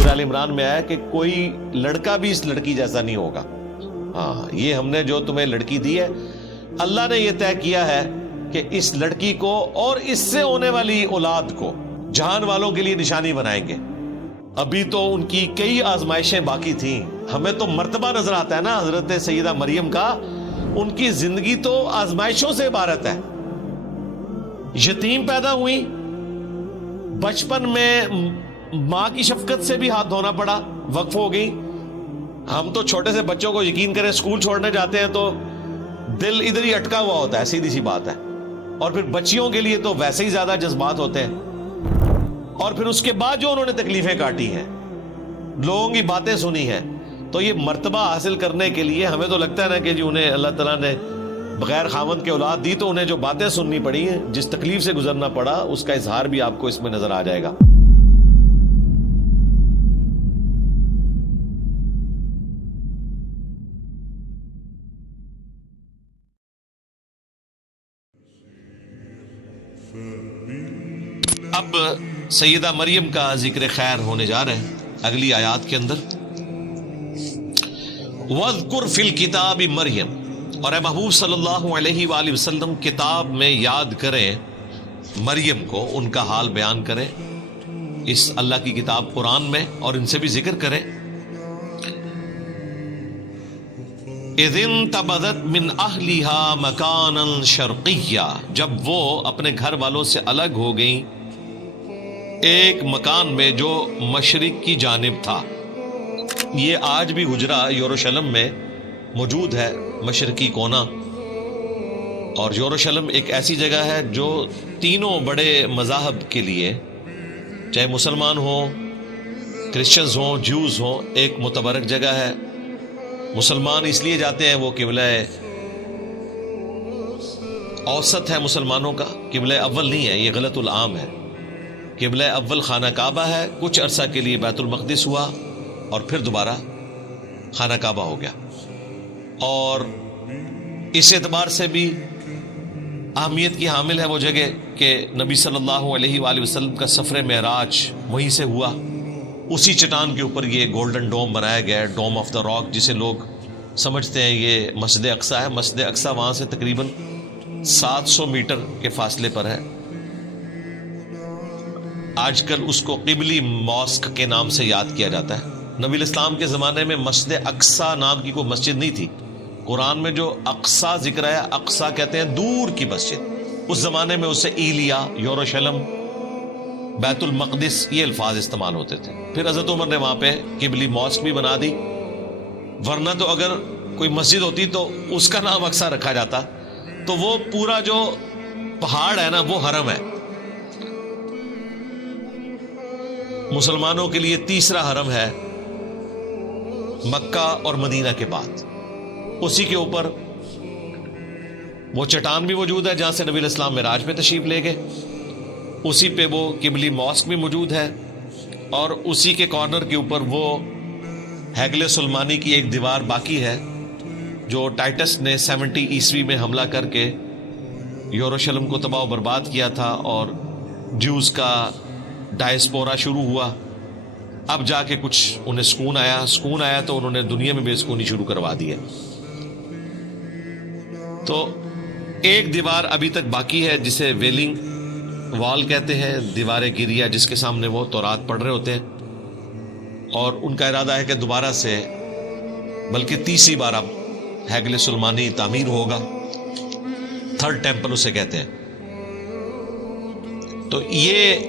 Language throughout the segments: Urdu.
سورہ ال عمران میں آیا کہ کوئی لڑکا بھی اس لڑکی جیسا نہیں ہوگا. ہاں یہ ہم نے جو تمہیں لڑکی دی ہے اللہ نے یہ طے کیا ہے کہ اس لڑکی کو اور اس سے ہونے والی اولاد کو جہان والوں کے لیے نشانی بنائیں گے. ابھی تو ان کی کئی آزمائشیں باقی تھیں. ہمیں تو مرتبہ نظر آتا ہے نا حضرت سیدہ مریم کا, ان کی زندگی تو آزمائشوں سے عبارت ہے. یتیم پیدا ہوئی, بچپن میں ماں کی شفقت سے بھی ہاتھ دھونا پڑا, وقف ہو گئی. ہم تو چھوٹے سے بچوں کو یقین کریں اسکول چھوڑنے جاتے ہیں تو دل ادھر ہی اٹکا ہوا ہوتا ہے, سیدھی سی بات ہے. اور پھر بچیوں کے لیے تو ویسے ہی زیادہ جذبات ہوتے ہیں. اور پھر اس کے بعد جو انہوں نے تکلیفیں کاٹی ہیں, لوگوں کی باتیں سنی ہیں, تو یہ مرتبہ حاصل کرنے کے لیے ہمیں تو لگتا ہے نا کہ جی انہیں اللہ تعالیٰ نے بغیر خاوند کے اولاد دی, تو انہیں جو باتیں سننی پڑی ہیں, جس تکلیف سے گزرنا پڑا, اس کا اظہار بھی آپ کو اس میں نظر آ جائے گا. اب سیدہ مریم کا ذکر خیر ہونے جا رہے ہیں اگلی آیات کے اندر. وَاذْكُرْ فِي الْكِتَابِ مریم, اور اے محبوب صلی اللہ علیہ وآلہ وسلم کتاب میں یاد کریں مریم کو, ان کا حال بیان کریں اس اللہ کی کتاب قرآن میں, اور ان سے بھی ذکر کریں. اِذِ انتبذت من اہلہا مکانا شرقیہ, جب وہ اپنے گھر والوں سے الگ ہو گئیں ایک مکان میں جو مشرق کی جانب تھا. یہ آج بھی حجرہ یروشلم میں موجود ہے, مشرقی کونا. اور یروشلم ایک ایسی جگہ ہے جو تینوں بڑے مذاہب کے لیے, چاہے مسلمان ہوں, کرسچنز ہوں, جیوز ہوں, ایک متبرک جگہ ہے. مسلمان اس لیے جاتے ہیں, وہ قبلہ اوسط ہے مسلمانوں کا, قبلہ اول نہیں ہے, یہ غلط العام ہے. قبلہ اول خانہ کعبہ ہے, کچھ عرصہ کے لیے بیت المقدس ہوا, اور پھر دوبارہ خانہ کعبہ ہو گیا. اور اس اعتبار سے بھی اہمیت کی حامل ہے وہ جگہ کہ نبی صلی اللہ علیہ وآلہ وسلم کا سفر معراج وہیں سے ہوا. اسی چٹان کے اوپر یہ گولڈن ڈوم بنایا گیا ہے, ڈوم آف دا راک, جسے لوگ سمجھتے ہیں یہ مسجد اقصیٰ ہے. مسجد اقصیٰ وہاں سے تقریباً 700 میٹر کے فاصلے پر ہے. آج کل اس کو قبلی ماسک کے نام سے یاد کیا جاتا ہے. نبی الاسلام کے زمانے میں مسجد اقصیٰ نام کی کوئی مسجد نہیں تھی. قرآن میں جو اقصیٰ ذکر ہے, اقصیٰ کہتے ہیں دور کی مسجد. اس زمانے میں اسے ایلیا, یروشلم, بیت المقدس, یہ الفاظ استعمال ہوتے تھے. پھر حضرت عمر نے وہاں پہ قبلی ماسک بھی بنا دی, ورنہ تو اگر کوئی مسجد ہوتی تو اس کا نام اقصیٰ رکھا جاتا. تو وہ پورا جو پہاڑ ہے نا وہ حرم ہے. مسلمانوں کے لیے تیسرا حرم ہے مکہ اور مدینہ کے بعد. اسی کے اوپر وہ چٹان بھی موجود ہے جہاں سے نبی الاسلام معراج پہ تشریف لے گئے. اسی پہ وہ قبلی ماسک بھی موجود ہے, اور اسی کے کارنر کے اوپر وہ ہیگل سلمانی کی ایک دیوار باقی ہے جو ٹائٹس نے 70 عیسوی میں حملہ کر کے یروشلم کو تباہ و برباد کیا تھا, اور جوز کا ڈائسپورا شروع ہوا. اب جا کے کچھ انہیں سکون آیا تو انہوں نے دنیا میں بے سکونی شروع کروا دی ہے. تو ایک دیوار ابھی تک باقی ہے جسے ویلنگ وال کہتے ہیں, دیوار گریا, جس کے سامنے وہ تورات پڑھ رہے ہوتے ہیں. اور ان کا ارادہ ہے کہ دوبارہ سے, بلکہ تیسری بار اب ہیگل سلمانی تعمیر ہوگا. تھرڈ ٹیمپل اسے کہتے ہیں. تو یہ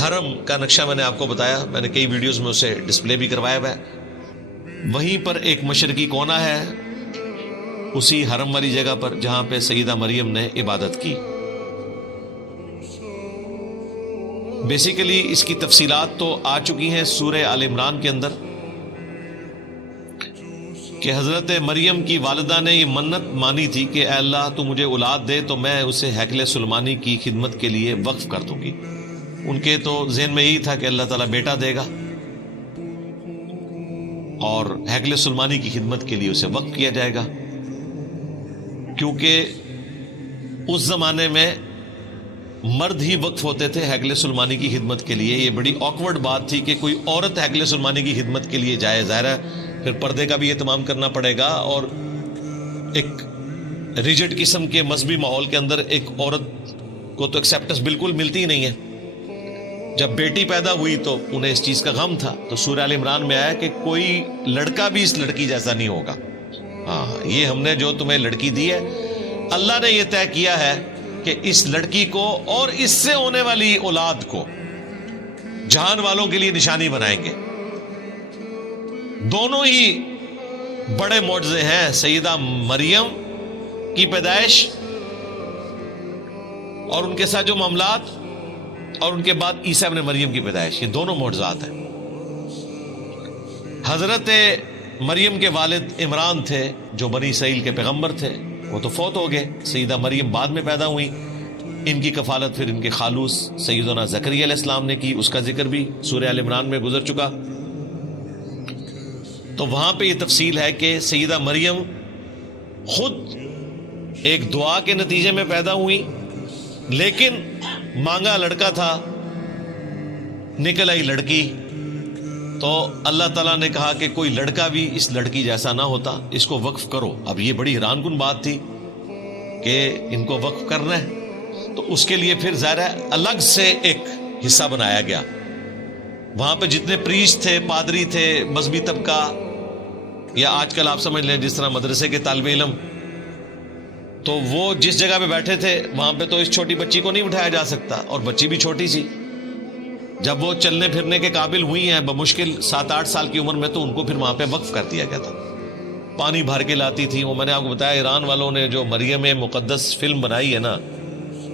حرم کا نقشہ میں نے آپ کو بتایا, میں نے کئی ویڈیوز میں اسے ڈسپلے بھی کروایا ہوا ہے. وہیں پر ایک مشرقی کونا ہے اسی حرم والی جگہ پر جہاں پہ سیدہ مریم نے عبادت کی. بیسیکلی اس کی تفصیلات تو آ چکی ہیں سورہ آل عمران کے اندر کہ حضرت مریم کی والدہ نے یہ منت مانی تھی کہ اے اللہ تو مجھے اولاد دے تو میں اسے ہیکل سلمانی کی خدمت کے لیے وقف کر دوں گی. ان کے تو ذہن میں یہی تھا کہ اللہ تعالیٰ بیٹا دے گا اور ہیکل سلمانی کی خدمت کے لیے اسے وقف کیا جائے گا, کیونکہ اس زمانے میں مرد ہی وقف ہوتے تھے ہیکل سلمانی کی خدمت کے لیے. یہ بڑی آکورڈ بات تھی کہ کوئی عورت ہیکل سلمانی کی خدمت کے لیے جائے. ظاہر ہے پھر پردے کا بھی اہتمام کرنا پڑے گا، اور ایک ریجڈ قسم کے مذہبی ماحول کے اندر ایک عورت کو تو ایکسیپٹنس بالکل ملتی ہی نہیں ہے. جب بیٹی پیدا ہوئی تو انہیں اس چیز کا غم تھا، تو سورہ آل عمران میں آیا کہ کوئی لڑکا بھی اس لڑکی جیسا نہیں ہوگا. ہاں، یہ ہم نے جو تمہیں لڑکی دی ہے، اللہ نے یہ طے کیا ہے کہ اس لڑکی کو اور اس سے ہونے والی اولاد کو جہان والوں کے لیے نشانی بنائیں گے. دونوں ہی بڑے معجزے ہیں، سیدہ مریم کی پیدائش اور ان کے ساتھ جو معاملات، اور ان کے بعد عیسیٰ ابن مریم کی پیدائش. یہ دونوں معجزات ہیں. حضرت مریم کے والد عمران تھے جو بنی اسرائیل کے پیغمبر تھے، وہ تو فوت ہو گئے. سیدہ مریم بعد میں پیدا ہوئی. ان کی کفالت پھر ان کے خالوص سیدنا زکریا علیہ السلام نے کی. اس کا ذکر بھی سورہ آل عمران میں گزر چکا. تو وہاں پہ یہ تفصیل ہے کہ سیدہ مریم خود ایک دعا کے نتیجے میں پیدا ہوئی، لیکن مانگا لڑکا تھا، نکل آئی لڑکی. تو اللہ تعالیٰ نے کہا کہ کوئی لڑکا بھی اس لڑکی جیسا نہ ہوتا، اس کو وقف کرو. اب یہ بڑی حیران کن بات تھی کہ ان کو وقف کرنا ہے، تو اس کے لیے پھر ظاہر ہے الگ سے ایک حصہ بنایا گیا. وہاں پہ جتنے پریسٹ تھے، پادری تھے، مذہبی طبقہ، یا آج کل آپ سمجھ لیں جس طرح مدرسے کے طالب علم، تو وہ جس جگہ پہ بیٹھے تھے وہاں پہ تو اس چھوٹی بچی کو نہیں بٹھایا جا سکتا، اور بچی بھی چھوٹی سی. جب وہ چلنے پھرنے کے قابل ہوئی ہیں بمشکل 7-8 سال کی عمر میں، تو ان کو پھر وہاں پہ وقف کر دیا گیا تھا. پانی بھر کے لاتی تھی. وہ میں نے آپ کو بتایا، ایران والوں نے جو مریم مقدس فلم بنائی ہے نا،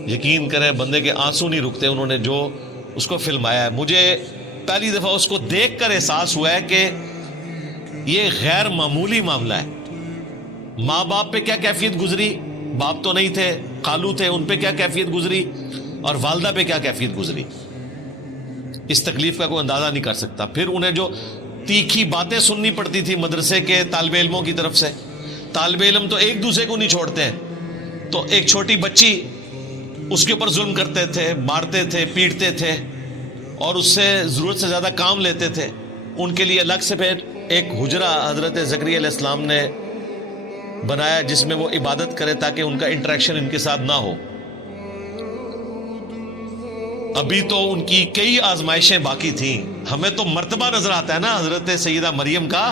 یقین کریں بندے کے آنسو نہیں رکتے. انہوں نے جو اس کو فلمایا ہے، مجھے پہلی دفعہ اس کو دیکھ کر احساس ہوا ہے کہ یہ غیر معمولی معاملہ ہے. ماں باپ پہ کیا کیفیت گزری، باپ تو نہیں تھے، خالو تھے، ان پہ کیا کیفیت گزری، اور والدہ پہ کیا کیفیت گزری. اس تکلیف کا کوئی اندازہ نہیں کر سکتا. پھر انہیں جو تیکھی باتیں سننی پڑتی تھی مدرسے کے طالب علموں کی طرف سے. طالب علم تو ایک دوسرے کو نہیں چھوڑتے ہیں، تو ایک چھوٹی بچی اس کے اوپر ظلم کرتے تھے، مارتے تھے، پیٹتے تھے، اور اس سے ضرورت سے زیادہ کام لیتے تھے. ان کے لیے الگ سے پھر ایک حجرہ حضرت زکریا علیہ السلام نے بنایا جس میں وہ عبادت کرے تاکہ ان کا انٹریکشن ان کے ساتھ نہ ہو. ابھی تو ان کی کئی آزمائشیں باقی تھیں. ہمیں تو مرتبہ نظر آتا ہے نا حضرت سیدہ مریم کا،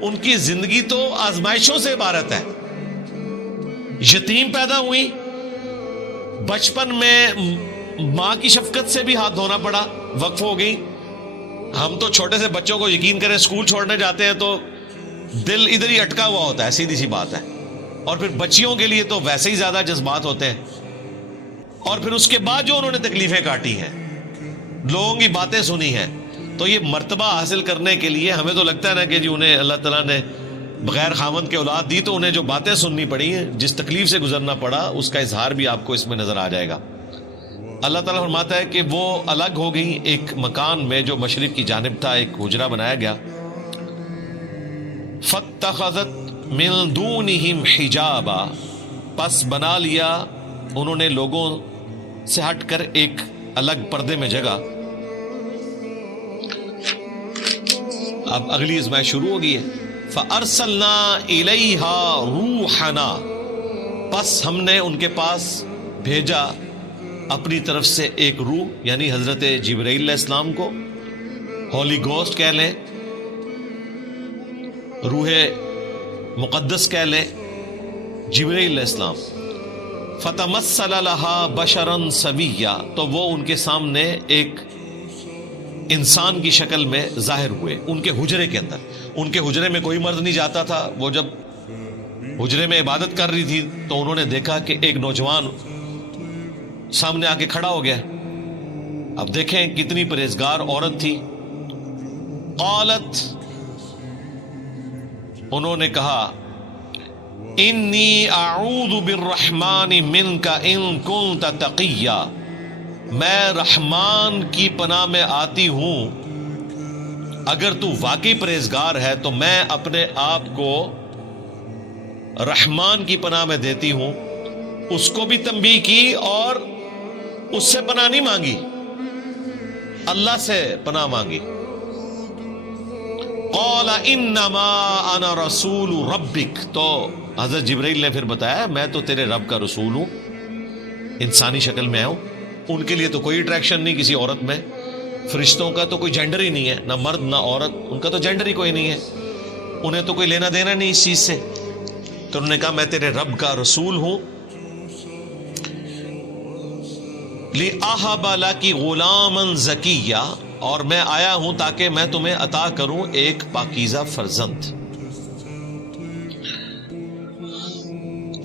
ان کی زندگی تو آزمائشوں سے عبارت ہے. یتیم پیدا ہوئی، بچپن میں ماں کی شفقت سے بھی ہاتھ دھونا پڑا، وقف ہو گئی. ہم تو چھوٹے سے بچوں کو یقین کریں اسکول چھوڑنے جاتے ہیں تو دل ادھر ہی اٹکا ہوا ہوتا ہے، سیدھی سی بات ہے. اور پھر بچیوں کے لیے تو ویسے ہی زیادہ جذبات ہوتے ہیں. اور پھر اس کے بعد جو انہوں نے تکلیفیں کاٹی ہیں، لوگوں کی باتیں سنی ہیں، تو یہ مرتبہ حاصل کرنے کے لیے ہمیں تو لگتا ہے نا کہ جی انہیں اللہ تعالیٰ نے بغیر خاوند کے اولاد دی، تو انہیں جو باتیں سننی پڑی ہیں، جس تکلیف سے گزرنا پڑا، اس کا اظہار بھی آپ کو اس میں نظر آ جائے گا. اللہ تعالیٰ فرماتا ہے کہ وہ الگ ہو گئی ایک مکان میں جو مشرق کی جانب تھا، ایک حجرہ بنایا گیا. فَاتَّخَذَتْ مِن دُونِهِمْ حِجَابًا، پس بنا لیا انہوں نے لوگوں سے ہٹ کر ایک الگ پردے میں جگہ. اب اگلی آزمائش شروع ہو گئی ہے. فَأَرْسَلْنَا إِلَيْهَا رُوحَنَا، پس ہم نے ان کے پاس بھیجا اپنی طرف سے ایک روح، یعنی حضرت جبرائیل علیہ السلام کو، ہولی گوسٹ کہہ لیں، روح مقدس کہہ لیں، جبرائیل علیہ السلام. فتمثل لها بشرا سویا، تو وہ ان کے سامنے ایک انسان کی شکل میں ظاہر ہوئے ان کے حجرے کے اندر. ان کے حجرے میں کوئی مرد نہیں جاتا تھا. وہ جب حجرے میں عبادت کر رہی تھی تو انہوں نے دیکھا کہ ایک نوجوان سامنے آ کے کھڑا ہو گیا. اب دیکھیں کتنی پرہیزگار عورت تھی. قالت، انہوں نے کہا، انی اعوذ بالرحمن منک ان کنت تقیا، میں رحمان کی پناہ میں آتی ہوں اگر تو واقعی پرہیزگار ہے، تو میں اپنے آپ کو رحمان کی پناہ میں دیتی ہوں. اس کو بھی تنبیہ کی اور اس سے پناہ نہیں مانگی، اللہ سے پناہ مانگی. قال انما انا رسول ربک، تو حضرت جبرائیل نے پھر بتایا میں تو تیرے رب کا رسول ہوں، انسانی شکل میں ہوں. ان کے لیے تو کوئی اٹریکشن نہیں کسی عورت میں، فرشتوں کا تو کوئی جینڈر ہی نہیں ہے، نہ مرد نہ عورت، ان کا تو جینڈر ہی کوئی نہیں ہے، انہیں تو کوئی لینا دینا نہیں اس چیز سے. تو انہوں نے کہا میں تیرے رب کا رسول ہوں. لِأَهَبَ لَكِ غُلَامًا زَكِيًّا، اور میں آیا ہوں تاکہ میں تمہیں عطا کروں ایک پاکیزہ فرزند.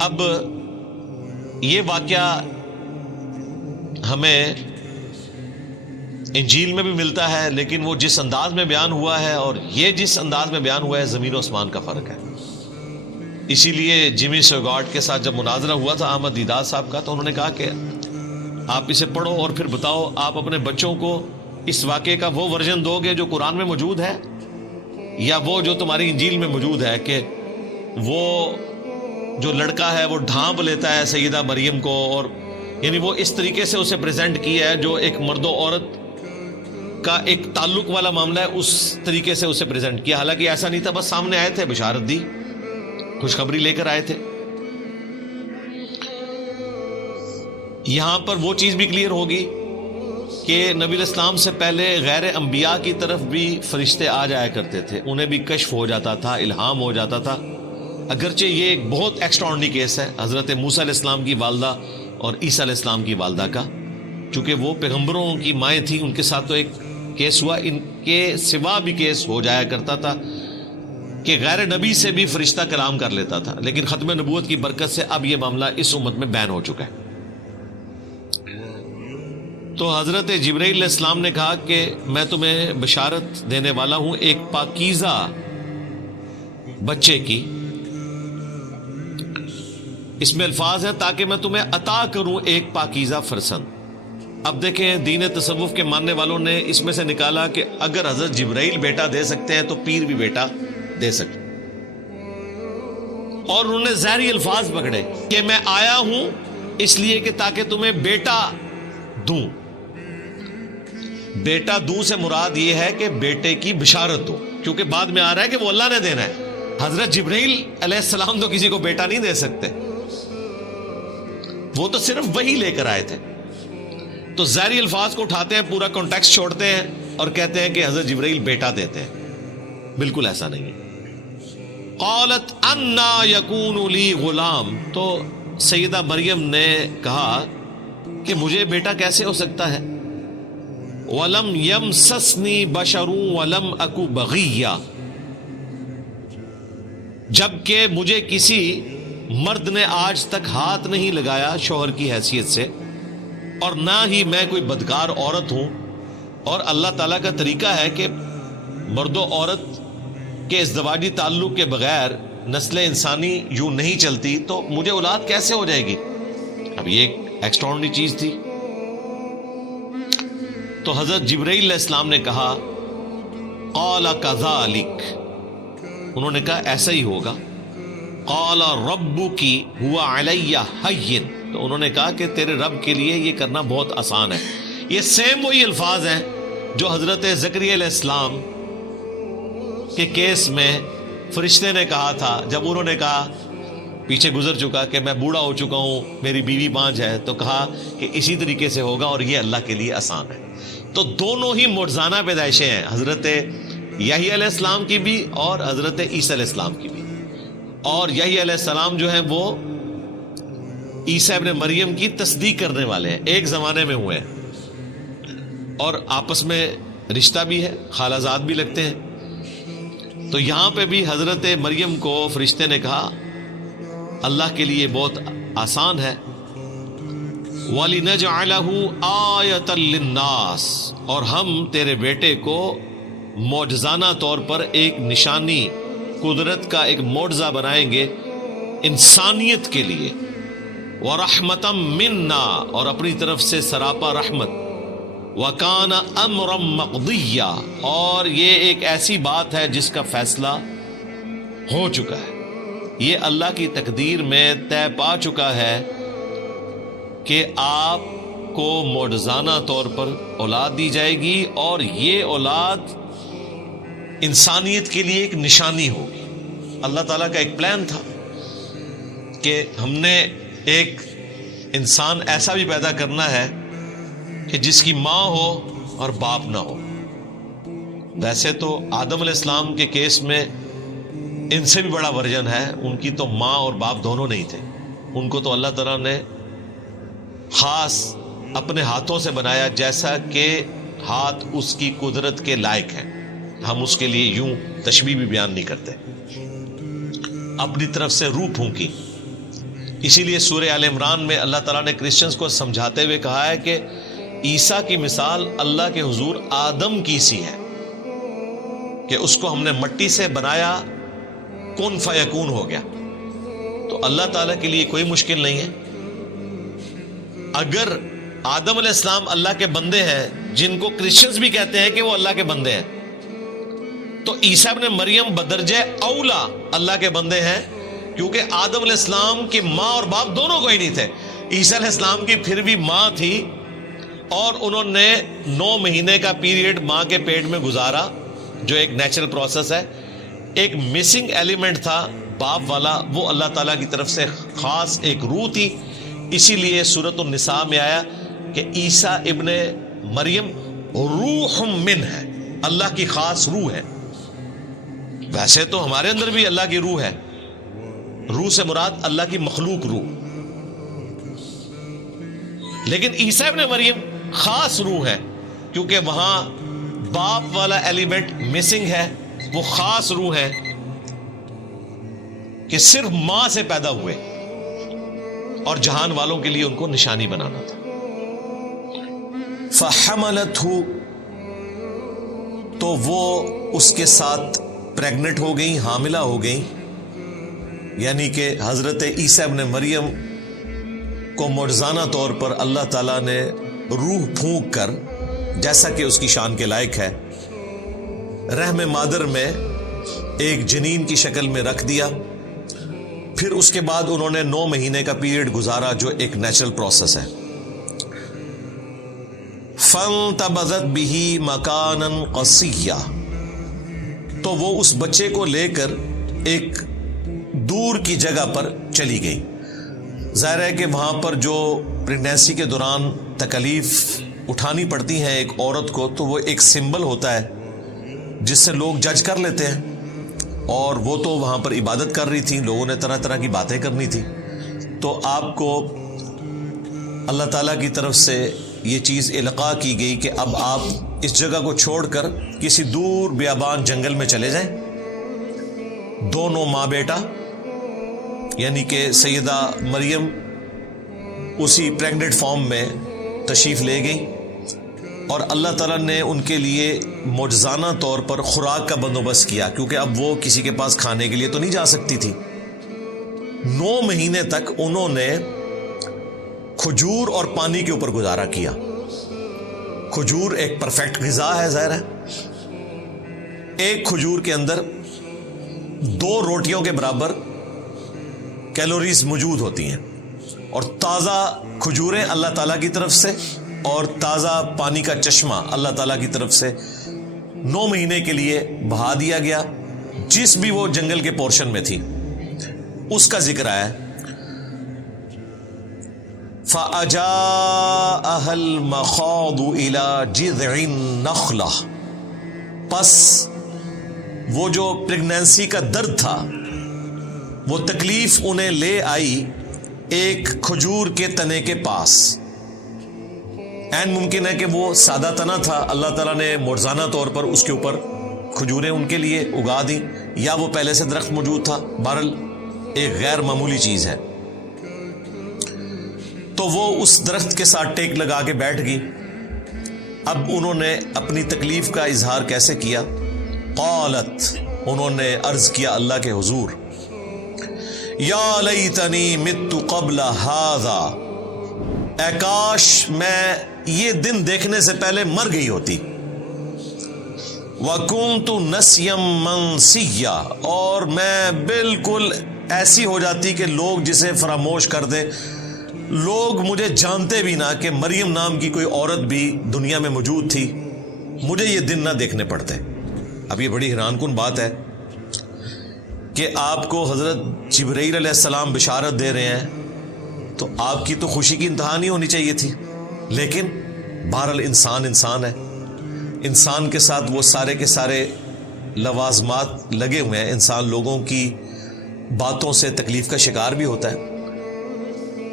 اب یہ واقعہ ہمیں انجیل میں بھی ملتا ہے، لیکن وہ جس انداز میں بیان ہوا ہے اور یہ جس انداز میں بیان ہوا ہے زمین و آسمان کا فرق ہے. اسی لیے جیمی سوگارٹ کے ساتھ جب مناظرہ ہوا تھا احمد دیدار صاحب کا، تو انہوں نے کہا کہ آپ اسے پڑھو اور پھر بتاؤ آپ اپنے بچوں کو اس واقعے کا وہ ورژن دو گے جو قرآن میں موجود ہے، یا وہ جو تمہاری انجیل میں موجود ہے کہ وہ جو لڑکا ہے وہ ڈھانپ لیتا ہے سیدہ مریم کو، اور یعنی وہ اس طریقے سے اسے پریزنٹ کیا ہے جو ایک مرد و عورت کا ایک تعلق والا معاملہ ہے، اس طریقے سے اسے پریزنٹ کیا. حالانکہ ایسا نہیں تھا، بس سامنے آئے تھے، بشارت دی، خوشخبری لے کر آئے تھے. یہاں پر وہ چیز بھی کلیئر ہوگی کہ نبی الاسلام سے پہلے غیر انبیاء کی طرف بھی فرشتے آ جایا کرتے تھے، انہیں بھی کشف ہو جاتا تھا، الہام ہو جاتا تھا. اگرچہ یہ ایک بہت ایکسٹراڈنری کیس ہے حضرت موسیٰ علیہ السلام کی والدہ اور عیسیٰ علیہ السلام کی والدہ کا، چونکہ وہ پیغمبروں کی مائیں تھیں، ان کے ساتھ تو ایک کیس ہوا. ان کے سوا بھی کیس ہو جایا کرتا تھا کہ غیر نبی سے بھی فرشتہ کلام کر لیتا تھا، لیکن ختم نبوت کی برکت سے اب یہ معاملہ اس امت میں بین ہو چکا ہے. تو حضرت جبرائیل علیہ السلام نے کہا کہ میں تمہیں بشارت دینے والا ہوں ایک پاکیزہ بچے کی. اس میں الفاظ ہیں تاکہ میں تمہیں عطا کروں ایک پاکیزہ فرزند. اب دیکھیں دین تصوف کے ماننے والوں نے اس میں سے نکالا کہ اگر حضرت جبرائیل بیٹا دے سکتے ہیں تو پیر بھی بیٹا دے سکتے، اور انہوں نے ظاہری الفاظ پکڑے کہ میں آیا ہوں اس لیے کہ تاکہ تمہیں بیٹا دوں. بیٹا دوں سے مراد یہ ہے کہ بیٹے کی بشارت دو، کیونکہ بعد میں آ رہا ہے کہ وہ اللہ نے دینا ہے. حضرت جبرائیل علیہ السلام تو کسی کو بیٹا نہیں دے سکتے، وہ تو صرف وہی لے کر آئے تھے. تو ظاہری الفاظ کو اٹھاتے ہیں، پورا کانٹیکسٹ چھوڑتے ہیں اور کہتے ہیں کہ حضرت جبرائیل بیٹا دیتے ہیں. بالکل ایسا نہیں ہے. قالت انا یکون لی غلام، تو سیدہ مریم نے کہا کہ مجھے بیٹا کیسے ہو سکتا ہے. وَلَمْ يَمْسَسْنِي بَشَرٌ وَلَمْ أَكُ بَغِيًّا، جبکہ مجھے کسی مرد نے آج تک ہاتھ نہیں لگایا شوہر کی حیثیت سے، اور نہ ہی میں کوئی بدکار عورت ہوں. اور اللہ تعالیٰ کا طریقہ ہے کہ مرد و عورت کے ازدواجی تعلق کے بغیر نسل انسانی یوں نہیں چلتی، تو مجھے اولاد کیسے ہو جائے گی. اب یہ ایک ایکسٹراڈنری چیز تھی. تو حضرت جبرائیل علیہ السلام نے کہا قال کذالک، انہوں نے کہا ایسا ہی ہوگا. قال ربک هو علی ہین، تو انہوں نے کہا کہ تیرے رب کے لیے یہ کرنا بہت آسان ہے. یہ سیم وہی الفاظ ہیں جو حضرت زکریا علیہ السلام کے کیس میں فرشتے نے کہا تھا جب انہوں نے کہا، پیچھے گزر چکا کہ میں بوڑھا ہو چکا ہوں، میری بیوی 5 ہے، تو کہا کہ اسی طریقے سے ہوگا اور یہ اللہ کے لیے آسان ہے. تو دونوں ہی معجزانہ پیدائشیں ہیں، حضرت یحییٰ علیہ السلام کی بھی اور حضرت عیسیٰ علیہ السلام کی بھی. اور یحییٰ علیہ السلام جو ہیں وہ عیسیٰ ابن مریم کی تصدیق کرنے والے ہیں، ایک زمانے میں ہوئے ہیں اور آپس میں رشتہ بھی ہے، خالہ زاد بھی لگتے ہیں. تو یہاں پہ بھی حضرت مریم کو فرشتے نے کہا اللہ کے لیے بہت آسان ہے. وَلِنَجْعَلَهُ آیَةً لِلنَّاسِ، اور ہم تیرے بیٹے کو معجزانہ طور پر ایک نشانی، قدرت کا ایک معجزہ بنائیں گے انسانیت کے لیے. وَرَحْمَةً مِنَّا، اور اپنی طرف سے سراپا رحمت. وَكَانَ أَمْرًا مَقْضِيًّا، اور یہ ایک ایسی بات ہے جس کا فیصلہ ہو چکا ہے، یہ اللہ کی تقدیر میں طے پا چکا ہے کہ آپ کو معجزانہ طور پر اولاد دی جائے گی اور یہ اولاد انسانیت کے لیے ایک نشانی ہوگی۔ اللہ تعالیٰ کا ایک پلان تھا کہ ہم نے ایک انسان ایسا بھی پیدا کرنا ہے کہ جس کی ماں ہو اور باپ نہ ہو۔ ویسے تو آدم علیہ السلام کے کیس میں ان سے بھی بڑا ورژن ہے، ان کی تو ماں اور باپ دونوں نہیں تھے، ان کو تو اللہ تعالیٰ نے خاص اپنے ہاتھوں سے بنایا جیسا کہ ہاتھ اس کی قدرت کے لائق ہیں۔ ہم اس کے لیے یوں تشبیہ بھی بیان نہیں کرتے۔ اپنی طرف سے روح پھونکی۔ اسی لیے سورہ آل عمران میں اللہ تعالیٰ نے کرسچنز کو سمجھاتے ہوئے کہا ہے کہ عیسیٰ کی مثال اللہ کے حضور آدم کی سی ہے کہ اس کو ہم نے مٹی سے بنایا، کن فیکون ہو گیا۔ تو اللہ تعالیٰ کے لیے کوئی مشکل نہیں ہے۔ اگر آدم علیہ السلام اللہ کے بندے ہیں، جن کو کرسچنز بھی کہتے ہیں کہ وہ اللہ کے بندے ہیں، تو عیسیٰ ابن مریم بدرجہ اولا اللہ کے بندے ہیں، کیونکہ آدم علیہ السلام کی ماں اور باپ دونوں کو ہی نہیں تھے۔ عیسیٰ علیہ السلام کی پھر بھی ماں تھی اور انہوں نے 9 مہینے کا پیریڈ ماں کے پیٹ میں گزارا، جو ایک نیچرل پروسیس ہے۔ ایک مسنگ ایلیمنٹ تھا باپ والا، وہ اللہ تعالیٰ کی طرف سے خاص ایک روح تھی۔ اسی لیے سورۃ النساء میں آیا کہ عیسیٰ ابن مریم روح من ہے، اللہ کی خاص روح ہے۔ ویسے تو ہمارے اندر بھی اللہ کی روح ہے، روح سے مراد اللہ کی مخلوق روح، لیکن عیسیٰ ابن مریم خاص روح ہے کیونکہ وہاں باپ والا ایلیمنٹ مسنگ ہے۔ وہ خاص روح ہے کہ صرف ماں سے پیدا ہوئے اور جہان والوں کے لیے ان کو نشانی بنانا تھا۔ فحملتہ، تو وہ اس کے ساتھ پریگنٹ ہو گئی، حاملہ ہو گئی، یعنی کہ حضرت عیسیٰ ابن مریم کو معجزانہ طور پر اللہ تعالیٰ نے روح پھونک کر، جیسا کہ اس کی شان کے لائق ہے، رحم مادر میں ایک جنین کی شکل میں رکھ دیا۔ پھر اس کے بعد انہوں نے 9 مہینے کا پیریڈ گزارا، جو ایک نیچرل پروسیس ہے۔ فانتبذت بہ مکانا قصیا، تو وہ اس بچے کو لے کر ایک دور کی جگہ پر چلی گئی۔ ظاہر ہے کہ وہاں پر جو پریگنینسی کے دوران تکلیف اٹھانی پڑتی ہیں ایک عورت کو، تو وہ ایک سمبل ہوتا ہے جس سے لوگ جج کر لیتے ہیں، اور وہ تو وہاں پر عبادت کر رہی تھی، لوگوں نے طرح طرح کی باتیں کرنی تھی، تو آپ کو اللہ تعالیٰ کی طرف سے یہ چیز القاء کی گئی کہ اب آپ اس جگہ کو چھوڑ کر کسی دور بیابان جنگل میں چلے جائیں۔ دونوں ماں بیٹا، یعنی کہ سیدہ مریم اسی پریگننٹ فارم میں تشریف لے گئی، اور اللہ تعالیٰ نے ان کے لیے معجزانہ طور پر خوراک کا بندوبست کیا، کیونکہ اب وہ کسی کے پاس کھانے کے لیے تو نہیں جا سکتی تھی۔ 9 مہینے تک انہوں نے کھجور اور پانی کے اوپر گزارا کیا۔ کھجور ایک پرفیکٹ غذا ہے، ظاہر ہے۔ ایک کھجور کے اندر 2 روٹیوں کے برابر کیلوریز موجود ہوتی ہیں، اور تازہ کھجوریں اللہ تعالیٰ کی طرف سے اور تازہ پانی کا چشمہ اللہ تعالیٰ کی طرف سے 9 مہینے کے لیے بہا دیا گیا۔ جس بھی وہ جنگل کے پورشن میں تھی اس کا ذکر ہے۔ فَأَجَاءَهَا الْمَخَاضُ إِلَى جِذْعِ النَّخْلَةِ، پس وہ جو پریگنینسی کا درد تھا، وہ تکلیف انہیں لے آئی ایک کھجور کے تنے کے پاس۔ این ممکن ہے کہ وہ سادہ تنا تھا، اللہ تعالیٰ نے معجزانہ طور پر اس کے اوپر کھجوریں ان کے لیے اگا دیں، یا وہ پہلے سے درخت موجود تھا، بہرحال ایک غیر معمولی چیز ہے۔ تو وہ اس درخت کے ساتھ ٹیک لگا کے بیٹھ گئی۔ اب انہوں نے اپنی تکلیف کا اظہار کیسے کیا؟ قالت، انہوں نے عرض کیا اللہ کے حضور، یا لیتنی مت قبل ھذا، اے کاش میں یہ دن دیکھنے سے پہلے مر گئی ہوتی۔ وَكُنْتُ نَسْيًا مَنْسِيًّا، اور میں بالکل ایسی ہو جاتی کہ لوگ جسے فراموش کر دیں، لوگ مجھے جانتے بھی نہ کہ مریم نام کی کوئی عورت بھی دنیا میں موجود تھی، مجھے یہ دن نہ دیکھنے پڑتے۔ اب یہ بڑی حیران کن بات ہے کہ آپ کو حضرت جبرائیل علیہ السلام بشارت دے رہے ہیں، تو آپ کی تو خوشی کی انتہا نہیں ہونی چاہیے تھی، لیکن بہرحال انسان ہے، انسان کے ساتھ وہ سارے کے سارے لوازمات لگے ہوئے ہیں، انسان لوگوں کی باتوں سے تکلیف کا شکار بھی ہوتا ہے۔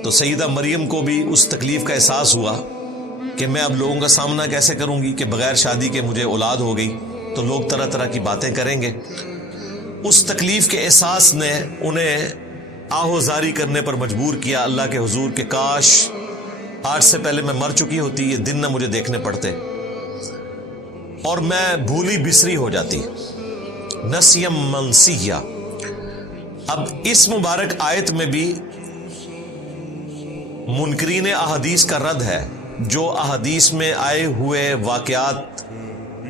تو سیدہ مریم کو بھی اس تکلیف کا احساس ہوا کہ میں اب لوگوں کا سامنا کیسے کروں گی کہ بغیر شادی کے مجھے اولاد ہو گئی، تو لوگ طرح طرح کی باتیں کریں گے۔ اس تکلیف کے احساس نے انہیں آہوزاری کرنے پر مجبور کیا اللہ کے حضور کہ کاش آج سے پہلے میں مر چکی ہوتی، یہ دن نہ مجھے دیکھنے پڑتے اور میں بھولی بسری ہو جاتی۔ نسیم منسیہ۔ اب اس مبارک آیت میں بھی منکرین احادیث کا رد ہے، جو احادیث میں آئے ہوئے واقعات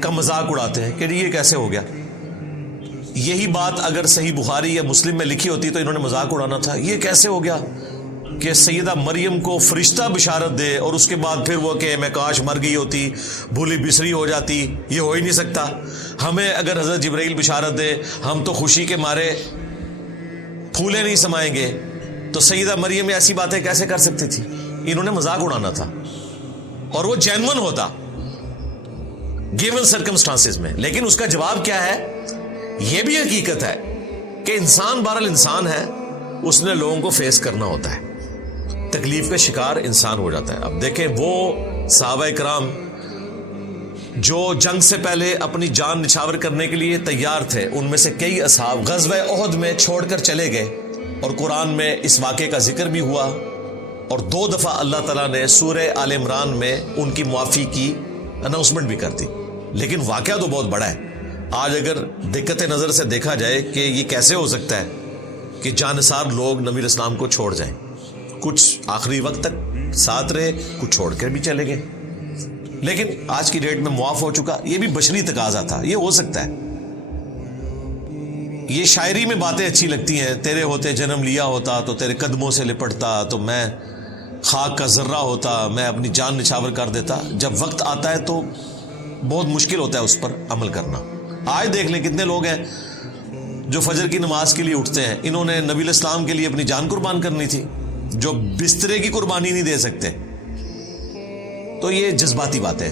کا مذاق اڑاتے ہیں کہ یہ کیسے ہو گیا۔ یہی بات اگر صحیح بخاری یا مسلم میں لکھی ہوتی تو انہوں نے مذاق اڑانا تھا، یہ کیسے ہو گیا کہ سیدہ مریم کو فرشتہ بشارت دے اور اس کے بعد پھر وہ کہ میں کاش مر گئی ہوتی، بھولی بسری ہو جاتی، یہ ہو ہی نہیں سکتا۔ ہمیں اگر حضرت جبرائیل بشارت دے ہم تو خوشی کے مارے پھولے نہیں سمائیں گے، تو سیدہ مریم ایسی باتیں کیسے کر سکتی تھی؟ انہوں نے مذاق اڑانا تھا، اور وہ جینون ہوتا گیون سرکمسٹانسز میں۔ لیکن اس کا جواب کیا ہے؟ یہ بھی حقیقت ہے کہ انسان بہرحال انسان ہے، اس نے لوگوں کو فیس کرنا ہوتا ہے، تکلیف کا شکار انسان ہو جاتا ہے۔ اب دیکھیں وہ صحابہ کرام جو جنگ سے پہلے اپنی جان نچھاور کرنے کے لیے تیار تھے، ان میں سے کئی اصحاب غزوہ احد میں چھوڑ کر چلے گئے، اور قرآن میں اس واقعے کا ذکر بھی ہوا، اور 2 دفعہ اللہ تعالیٰ نے سورہ آل عمران میں ان کی معافی کی اناؤنسمنٹ بھی کر دی۔ لیکن واقعہ تو بہت بڑا ہے۔ آج اگر دقت نظر سے دیکھا جائے کہ یہ کیسے ہو سکتا ہے کہ جانثار لوگ نبی الاسلام کو چھوڑ جائیں، کچھ آخری وقت تک ساتھ رہے، کچھ چھوڑ کر بھی چلے گئے، لیکن آج کی ڈیٹ میں معاف ہو چکا۔ یہ بھی بشری تقاضا تھا، یہ ہو سکتا ہے۔ یہ شاعری میں باتیں اچھی لگتی ہیں، تیرے ہوتے جنم لیا ہوتا تو تیرے قدموں سے لپٹتا، تو میں خاک کا ذرہ ہوتا، میں اپنی جان نچھاور کر دیتا۔ جب وقت آتا ہے تو بہت مشکل ہوتا ہے اس پر عمل کرنا۔ آج دیکھ لیں کتنے لوگ ہیں جو فجر کی نماز کے لیے اٹھتے ہیں، انہوں نے نبی الاسلام کے لیے اپنی جان قربان کرنی تھی، جو بسترے کی قربانی نہیں دے سکتے۔ تو یہ جذباتی باتیں،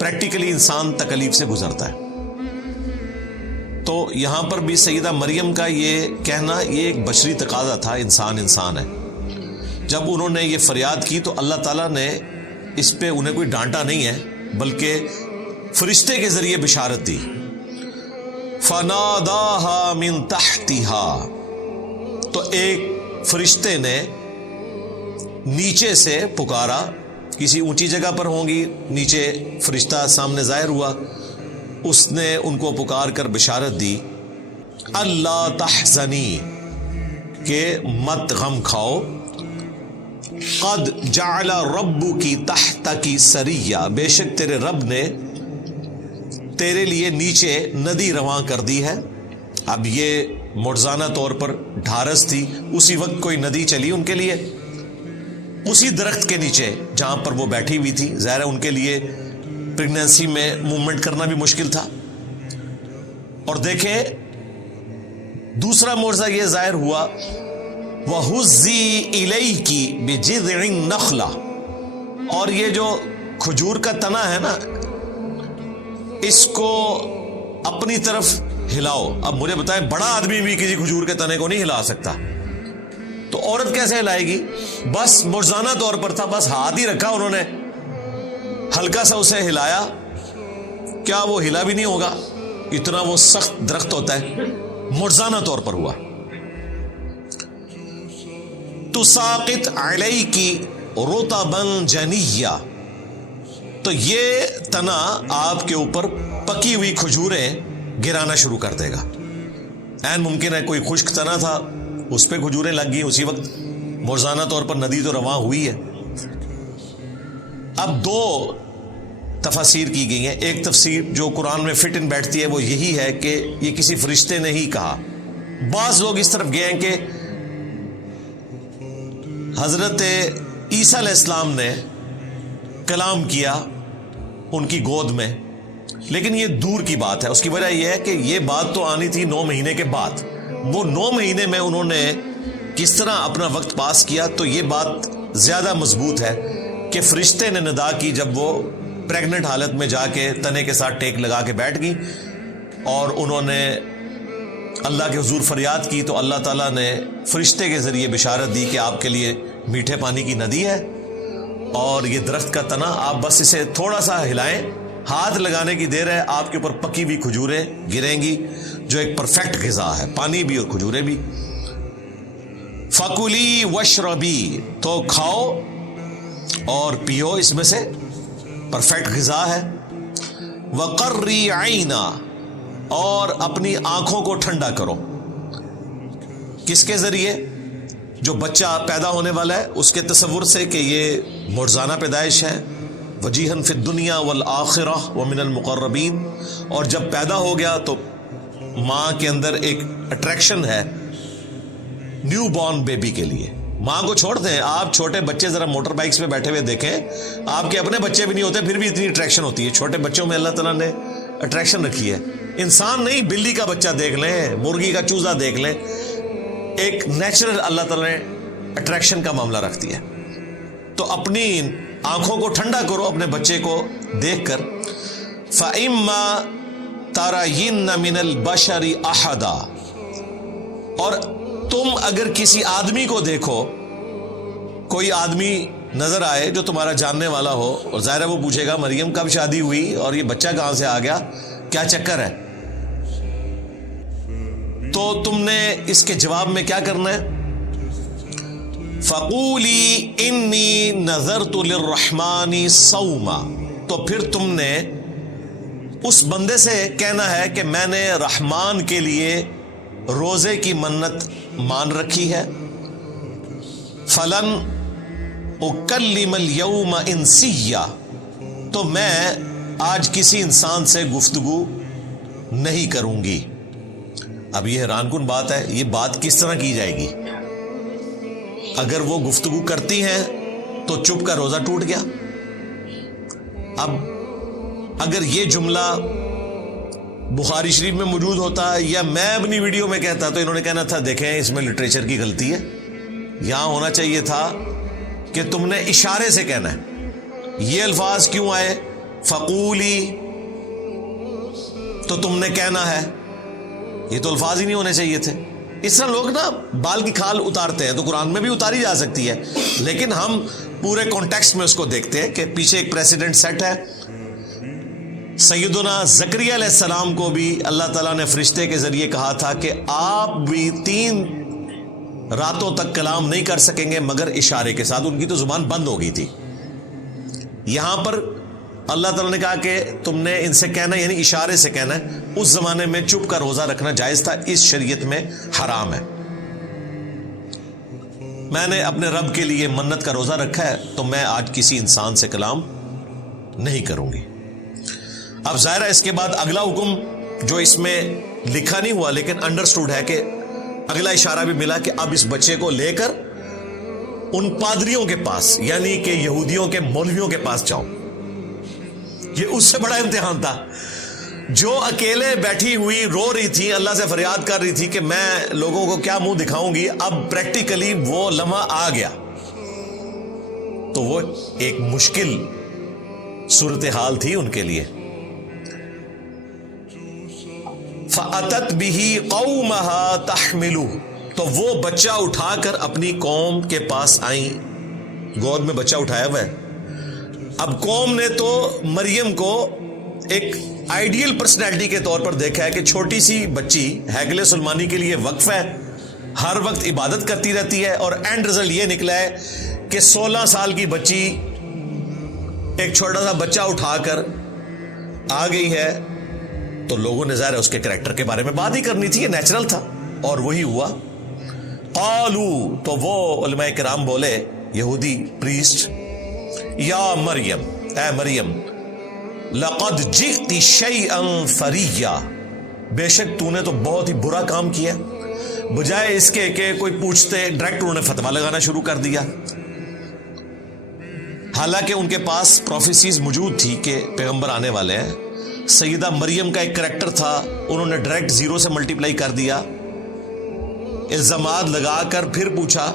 پریکٹیکلی انسان تکلیف سے گزرتا ہے۔ تو یہاں پر بھی سیدہ مریم کا یہ کہنا یہ ایک بشری تقاضا تھا، انسان ہے۔ جب انہوں نے یہ فریاد کی تو اللہ تعالیٰ نے اس پہ انہیں کوئی ڈانٹا نہیں ہے، بلکہ فرشتے کے ذریعے بشارت دی۔ فَنَادَاهَا مِن تَحْتِهَا، تو ایک فرشتے نے نیچے سے پکارا، کسی اونچی جگہ پر ہوں گی، نیچے فرشتہ سامنے ظاہر ہوا، اس نے ان کو پکار کر بشارت دی، اللہ تحزنی، کہ مت غم کھاؤ، قد جعل ربکی تحتکی سریہ، بے شک تیرے رب نے تیرے لیے نیچے ندی رواں کر دی ہے۔ اب یہ معجزانہ طور پر ڈھارس تھی، اسی وقت کوئی ندی چلی ان کے لیے، اسی درخت کے نیچے جہاں پر وہ بیٹھی ہوئی تھی۔ ظاہر ہے ان کے لیے پریگنینسی میں موومنٹ کرنا بھی مشکل تھا۔ اور دیکھیں دوسرا معجزہ یہ ظاہر ہوا، وَهُزِّي إِلَيْكِ بِجِذْعِ النَّخْلَةِ، اور یہ جو کھجور کا تنا ہے نا، اس کو اپنی طرف ہلاؤ۔ اب مجھے بتائیں بڑا آدمی بھی کسی کھجور کے تنے کو نہیں ہلا سکتا، تو عورت کیسے ہلائے گی؟ بس معجزانہ طور پر تھا، بس ہاتھ ہی رکھا انہوں نے، ہلکا سا اسے ہلایا، کیا وہ ہلا بھی نہیں ہوگا؟ اتنا وہ سخت درخت ہوتا ہے۔ معجزانہ طور پر ہوا۔ تساقط علیکی رطبا جنیہ، تو یہ تنا آپ کے اوپر پکی ہوئی کھجوریں گرانا شروع کر دے گا۔ عین ممکن ہے کوئی خشک تنا تھا، اس پہ کھجوریں لگ گئی اسی وقت، معجزانہ طور پر ندی تو رواں ہوئی ہے۔ اب 2 تفاسیر کی گئی ہیں۔ ایک تفسیر جو قرآن میں فٹ ان بیٹھتی ہے وہ یہی ہے کہ یہ کسی فرشتے نے ہی کہا۔ بعض لوگ اس طرف گئے ہیں کہ حضرت عیسیٰ علیہ السلام نے کلام کیا ان کی گود میں، لیکن یہ دور کی بات ہے. اس کی وجہ یہ ہے کہ یہ بات تو آنی تھی 9 مہینے کے بعد. وہ 9 مہینے میں انہوں نے کس طرح اپنا وقت پاس کیا، تو یہ بات زیادہ مضبوط ہے کہ فرشتے نے ندا کی جب وہ پریگننٹ حالت میں جا کے تنے کے ساتھ ٹیک لگا کے بیٹھ گئی اور انہوں نے اللہ کے حضور فریاد کی، تو اللہ تعالیٰ نے فرشتے کے ذریعے بشارت دی کہ آپ کے لیے میٹھے پانی کی ندی ہے اور یہ درخت کا تنا، آپ بس اسے تھوڑا سا ہلائیں، ہاتھ لگانے کی دیر ہے، آپ کے اوپر پکی ہوئی کھجوریں گریں گی جو ایک پرفیکٹ غذا ہے، پانی بھی اور کھجوریں بھی. فَكُلِي وَاشْرَبِي، تو کھاؤ اور پیو، اس میں سے پرفیکٹ غذا ہے. وَقَرِّي عَيْنًا، اور اپنی آنکھوں کو ٹھنڈا کرو. کس کے ذریعے؟ جو بچہ پیدا ہونے والا ہے اس کے تصور سے کہ یہ معجزانہ پیدائش ہے. وجیہن فی الدنیا والآخرہ ومن المقربین، اور جب پیدا ہو گیا تو ماں کے اندر ایک اٹریکشن ہے نیو بورن بیبی کے لیے. ماں کو چھوڑتے ہیں آپ، چھوٹے بچے ذرا موٹر بائکس پہ بیٹھے ہوئے دیکھیں، آپ کے اپنے بچے بھی نہیں ہوتے پھر بھی اتنی اٹریکشن ہوتی ہے. چھوٹے بچوں میں اللہ تعالیٰ نے اٹریکشن رکھی ہے. انسان نہیں، بلی کا بچہ دیکھ لیں، مرغی کا چوزا دیکھ لیں، ایک نیچرل اللہ تعالیٰ نے اٹریکشن کا معاملہ رکھتی ہے. تو اپنی آنکھوں کو ٹھنڈا کرو اپنے بچے کو دیکھ کر. فَإِمَّا تَرَيِنَّ مِنَ الْبَشَرِ أَحَدًا، اور تم اگر کسی آدمی کو دیکھو، کوئی آدمی نظر آئے جو تمہارا جاننے والا ہو، اور ظاہر ہے وہ پوچھے گا مریم کب شادی ہوئی اور یہ بچہ کہاں سے آ گیا، کیا چکر ہے، تو تم نے اس کے جواب میں کیا کرنا ہے؟ فَقُولِي إِنِّي نَذَرْتُ لِلرَّحْمَنِ صَوْمًا، تو پھر تم نے اس بندے سے کہنا ہے کہ میں نے رحمان کے لیے روزے کی منت مان رکھی ہے. فَلَنْ أُكَلِّمَ الْيَوْمَ إِنسِيًّا، تو میں آج کسی انسان سے گفتگو نہیں کروں گی. اب یہ حیران کن بات ہے، یہ بات کس طرح کی جائے گی؟ اگر وہ گفتگو کرتی ہیں تو چپ کا روزہ ٹوٹ گیا. اب اگر یہ جملہ بخاری شریف میں موجود ہوتا یا میں اپنی ویڈیو میں کہتا تو انہوں نے کہنا تھا دیکھیں اس میں لٹریچر کی غلطی ہے، یہاں ہونا چاہیے تھا کہ تم نے اشارے سے کہنا ہے. یہ الفاظ کیوں آئے؟ فقولی، تو تم نے کہنا ہے، یہ تو الفاظ ہی نہیں ہونے چاہیے تھے. اس طرح لوگ نا بال کی کھال اتارتے ہیں، تو قرآن میں بھی اتاری جا سکتی ہے، لیکن ہم پورے کانٹیکسٹ میں اس کو دیکھتے ہیں کہ پیچھے ایک پریسیڈنٹ سیٹ ہے. سیدنا زکریا علیہ السلام کو بھی اللہ تعالیٰ نے فرشتے کے ذریعے کہا تھا کہ آپ بھی 3 راتوں تک کلام نہیں کر سکیں گے مگر اشارے کے ساتھ. ان کی تو زبان بند ہو گئی تھی. یہاں پر اللہ تعالیٰ نے کہا کہ تم نے ان سے کہنا، یعنی اشارے سے کہنا ہے. اس زمانے میں چپ کا روزہ رکھنا جائز تھا، اس شریعت میں حرام ہے. میں نے اپنے رب کے لیے منت کا روزہ رکھا ہے تو میں آج کسی انسان سے کلام نہیں کروں گی. اب ظاہر ہے اس کے بعد اگلا حکم جو اس میں لکھا نہیں ہوا لیکن انڈرسٹوڈ ہے کہ اگلا اشارہ بھی ملا کہ اب اس بچے کو لے کر ان پادریوں کے پاس، یعنی کہ یہودیوں کے مولویوں کے پاس جاؤ. یہ اس سے بڑا امتحان تھا. جو اکیلے بیٹھی ہوئی رو رہی تھی، اللہ سے فریاد کر رہی تھی کہ میں لوگوں کو کیا منہ دکھاؤں گی، اب پریکٹیکلی وہ لمحہ آ گیا. تو وہ ایک مشکل صورتحال تھی ان کے لیے. فَأَتَتْ بِهِ قَوْمَهَا تَحْمِلُهُ، تو وہ بچہ اٹھا کر اپنی قوم کے پاس آئیں. گود میں بچہ اٹھایا ہوا ہے. اب قوم نے تو مریم کو ایک آئیڈیل پرسنالٹی کے طور پر دیکھا ہے کہ چھوٹی سی بچی ہیکل سلمانی کے لیے وقف ہے، ہر وقت عبادت کرتی رہتی ہے، اور اینڈ رزلٹ یہ نکلا ہے کہ 16 سال کی بچی ایک چھوٹا سا بچہ اٹھا کر آ گئی ہے. تو لوگوں نے ظاہر اس کے کریکٹر کے بارے میں بات ہی کرنی تھی، یہ نیچرل تھا، اور وہی ہوا. قالو، تو وہ علماء کرام بولے، یہودی پریسٹ، یا مریم، اے مریم، لقد جئت شیئا فریا، بے شک تو نے تو بہت ہی برا کام کیا. بجائے اس کے کہ کوئی پوچھتے ڈائریکٹ انہوں نے فتوا لگانا شروع کر دیا. حالانکہ ان کے پاس پروفیسیز موجود تھی کہ پیغمبر آنے والے ہیں. سیدہ مریم کا ایک کریکٹر تھا, انہوں نے ڈائریکٹ 0 سے ملٹیپلائی کر دیا, الزامات لگا کر پھر پوچھا.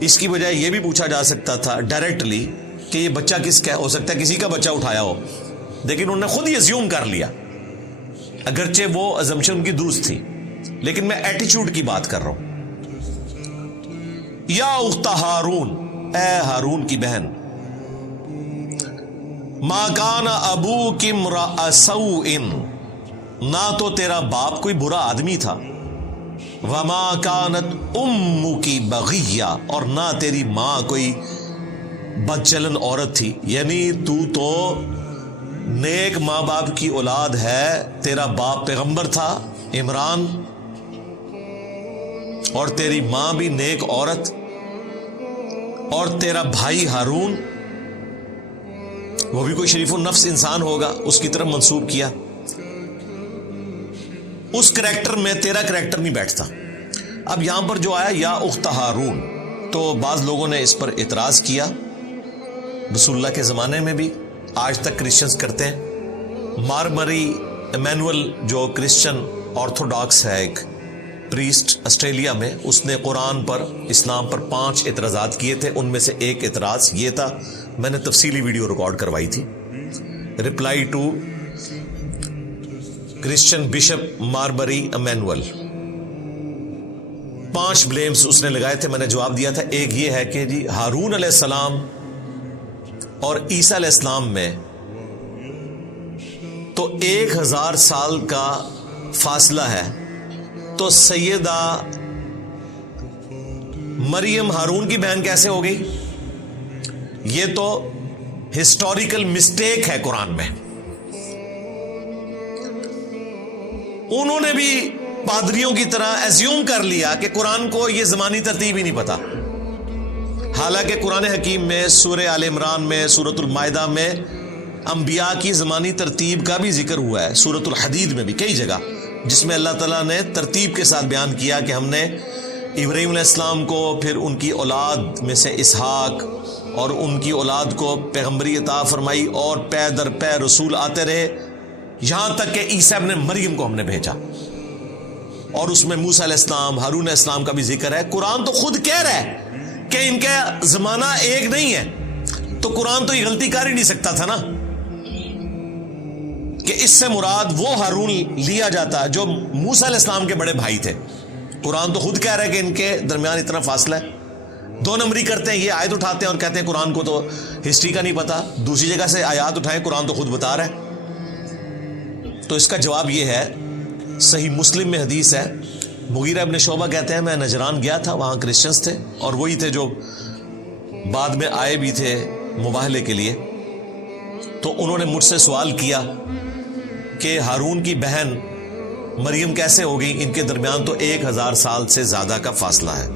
اس کی بجائے یہ بھی پوچھا جا سکتا تھا ڈائریکٹلی کہ یہ بچہ کس کا ہو سکتا ہے, کسی کا بچہ اٹھایا ہو, لیکن انہوں نے خود ہی ازیوم کر لیا, اگرچہ وہ ازمپشن ان کی درست تھی. لیکن میں ایٹیچیوڈ کی بات کر رہا ہوں. یا اخت ہارون, اے ہارون کی بہن, ما کان ابوک امرأ سوء, نہ تو تیرا باپ کوئی برا آدمی تھا, وما کانت امک بغیہ, اور نہ تیری ماں کوئی بدچلن عورت تھی. یعنی تو نیک ماں باپ کی اولاد ہے, تیرا باپ پیغمبر تھا عمران, اور تیری ماں بھی نیک عورت, اور تیرا بھائی ہارون وہ بھی کوئی شریف النفس انسان ہوگا, اس کی طرف منسوب کیا. اس کریکٹر میں تیرا کریکٹر نہیں بیٹھتا. اب یہاں پر جو آیا یا اخت ہارون, تو بعض لوگوں نے اس پر اعتراض کیا, رسول اللہ کے زمانے میں بھی, آج تک کرسچنز کرتے ہیں. مارمری ایمینول جو کرسچن آرتھوڈاکس ہے, ایک پریسٹ آسٹریلیا میں, اس نے قرآن پر, اسلام پر 5 اعتراضات کیے تھے. ان میں سے ایک اعتراض یہ تھا, میں نے تفصیلی ویڈیو ریکارڈ کروائی تھی, reply to Christian bishop Mar Mari Emmanuel. 5 blames اس نے لگائے تھے, میں نے جواب دیا تھا. ایک یہ ہے کہ جی ہارون علیہ السلام اور عیسیٰ علیہ السلام میں تو 1000 سال کا فاصلہ ہے, تو سیدہ مریم ہارون کی بہن کیسے ہو گئی؟ یہ تو ہسٹوریکل مسٹیک ہے قرآن میں. انہوں نے بھی پادریوں کی طرح ایزیوم کر لیا کہ قرآن کو یہ زمانی ترتیب ہی نہیں پتا. حالانکہ قرآن حکیم میں سورہ آل عمران میں, سورۃ المائدہ میں انبیاء کی زمانی ترتیب کا بھی ذکر ہوا ہے. سورۃ الحدید میں بھی کئی جگہ, جس میں اللہ تعالیٰ نے ترتیب کے ساتھ بیان کیا کہ ہم نے ابراہیم علیہ السلام کو, پھر ان کی اولاد میں سے اسحاق, اور ان کی اولاد کو پیغمبری عطا فرمائی, اور پے در پے رسول آتے رہے, یہاں تک کہ عیسیٰ ابن مریم کو ہم نے بھیجا. اور اس میں موسیٰ علیہ السلام, ہارون علیہ السلام کا بھی ذکر ہے. قرآن تو خود کہہ رہا ہے کہ ان کا زمانہ ایک نہیں ہے, تو قرآن تو یہ غلطی کر ہی نہیں سکتا تھا نا کہ اس سے مراد وہ ہارون لیا جاتا جو موسیٰ علیہ السلام کے بڑے بھائی تھے. قرآن تو خود کہہ رہا ہے کہ ان کے درمیان اتنا فاصلہ ہے. 2 نمبری کرتے ہیں, یہ آیت اٹھاتے ہیں اور کہتے ہیں قرآن کو تو ہسٹری کا نہیں پتا, دوسری جگہ سے آیات اٹھائیں, قرآن تو خود بتا رہا ہے. تو اس کا جواب یہ ہے, صحیح مسلم میں حدیث ہے, مغیرہ ابن شعبہ کہتے ہیں میں نجران گیا تھا, وہاں کرسچنز تھے, اور وہی تھے جو بعد میں آئے بھی تھے مباہلے کے لیے. تو انہوں نے مجھ سے سوال کیا کہ ہارون کی بہن مریم کیسے ہو گئی, ان کے درمیان تو 1000 سال سے زیادہ کا فاصلہ ہے.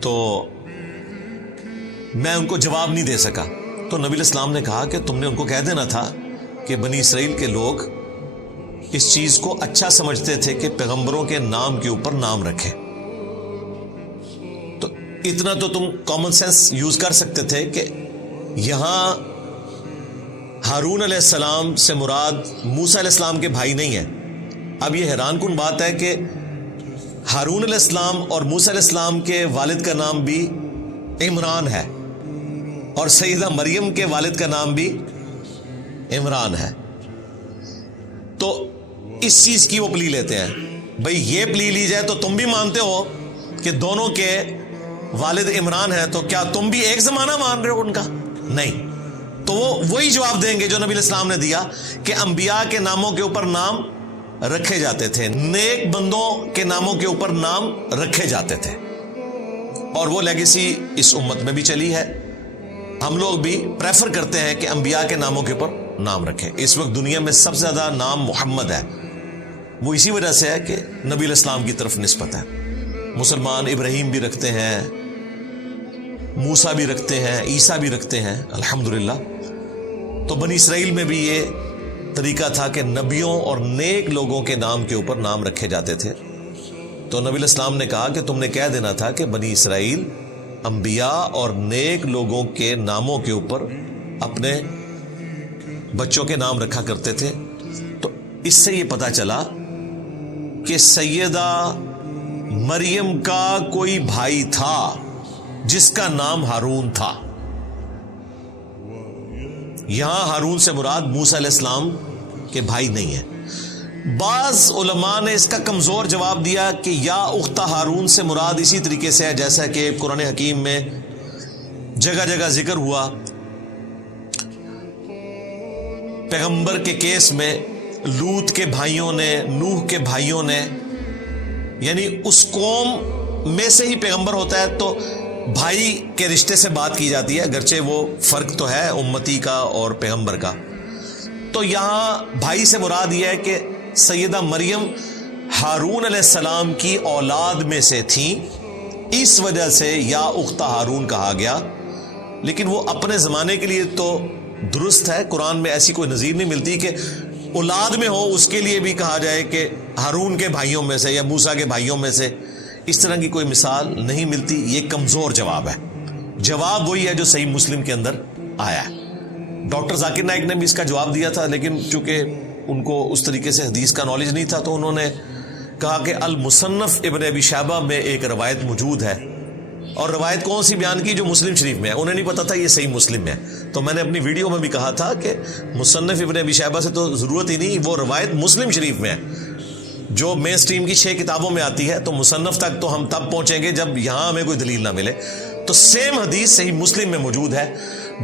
تو میں ان کو جواب نہیں دے سکا. تو نبی علیہ السلام نے کہا کہ تم نے ان کو کہہ دینا تھا کہ بنی اسرائیل کے لوگ اس چیز کو اچھا سمجھتے تھے کہ پیغمبروں کے نام کے اوپر نام رکھیں. تو اتنا تو تم کامن سینس یوز کر سکتے تھے کہ یہاں ہارون علیہ السلام سے مراد موسیٰ علیہ السلام کے بھائی نہیں ہے. اب یہ حیران کن بات ہے کہ ہارون علیہ السلام اور موسیٰ علیہ السلام کے والد کا نام بھی عمران ہے, اور سیدہ مریم کے والد کا نام بھی عمران ہے. تو اس چیز کی وہ پلی لیتے ہیں, بھئی یہ پلی لی جائے تو تم بھی مانتے ہو کہ دونوں کے والد عمران ہیں, تو کیا تم بھی ایک زمانہ مان رہے ہو ان کا؟ نہیں. تو وہ وہی جواب دیں گے جو نبی علیہ السلام نے دیا کہ انبیاء کے ناموں کے اوپر نام رکھے جاتے تھے, نیک بندوں کے ناموں کے اوپر نام رکھے جاتے تھے, اور وہ لیگیسی اس امت میں بھی چلی ہے. ہم لوگ بھی پریفر کرتے ہیں کہ انبیاء کے ناموں کے اوپر نام رکھیں. اس وقت دنیا میں سب سے زیادہ نام محمد ہے, وہ اسی وجہ سے ہے کہ نبی علیہ السلام کی طرف نسبت ہے. مسلمان ابراہیم بھی رکھتے ہیں, موسیٰ بھی رکھتے ہیں, عیسیٰ بھی رکھتے ہیں الحمدللہ. تو بنی اسرائیل میں بھی یہ طریقہ تھا کہ نبیوں اور نیک لوگوں کے نام کے اوپر نام رکھے جاتے تھے. تو نبی علیہ السلام نے کہا کہ تم نے کہہ دینا تھا کہ بنی اسرائیل انبیاء اور نیک لوگوں کے ناموں کے اوپر اپنے بچوں کے نام رکھا کرتے تھے. تو اس سے یہ پتہ چلا کہ سیدہ مریم کا کوئی بھائی تھا جس کا نام ہارون تھا. یہاں ہارون سے مراد موسیٰ علیہ السلام کے بھائی نہیں ہے. بعض علماء نے اس کا کمزور جواب دیا کہ یا اخت ہارون سے مراد اسی طریقے سے ہے جیسا کہ قرآن حکیم میں جگہ جگہ ذکر ہوا. پیغمبر کے کیس میں لوط کے بھائیوں نے، نوح کے بھائیوں نے، یعنی اس قوم میں سے ہی پیغمبر ہوتا ہے تو بھائی کے رشتے سے بات کی جاتی ہے، اگرچہ وہ فرق تو ہے امتی کا اور پیغمبر کا. تو یہاں بھائی سے مراد یہ ہے کہ سیدہ مریم ہارون علیہ السلام کی اولاد میں سے تھیں، اس وجہ سے یا اخت ہارون کہا گیا. لیکن وہ اپنے زمانے کے لیے تو درست ہے، قرآن میں ایسی کوئی نظیر نہیں ملتی کہ اولاد میں ہو اس کے لیے بھی کہا جائے کہ ہارون کے بھائیوں میں سے یا موسیٰ کے بھائیوں میں سے. اس طرح کی کوئی مثال نہیں ملتی. یہ کمزور جواب ہے. جواب وہی ہے جو صحیح مسلم کے اندر آیا ہے. ڈاکٹر ذاکر نائک نے بھی اس کا جواب دیا تھا، لیکن چونکہ ان کو اس طریقے سے حدیث کا نالج نہیں تھا تو انہوں نے کہا کہ المصنف ابن ابی شیبہ میں ایک روایت موجود ہے. اور روایت کون سی بیان کی؟ جو مسلم شریف میں ہے. انہیں نہیں پتا تھا یہ صحیح مسلم میں ہے. تو میں نے اپنی ویڈیو میں بھی کہا تھا کہ مصنف ابن ابی شیبہ سے تو ضرورت ہی نہیں، وہ روایت مسلم شریف میں ہے جو مین سٹریم کی 6 کتابوں میں آتی ہے. تو مصنف تک تو ہم تب پہنچیں گے جب یہاں ہمیں کوئی دلیل نہ ملے. تو سیم حدیث صحیح مسلم میں موجود ہے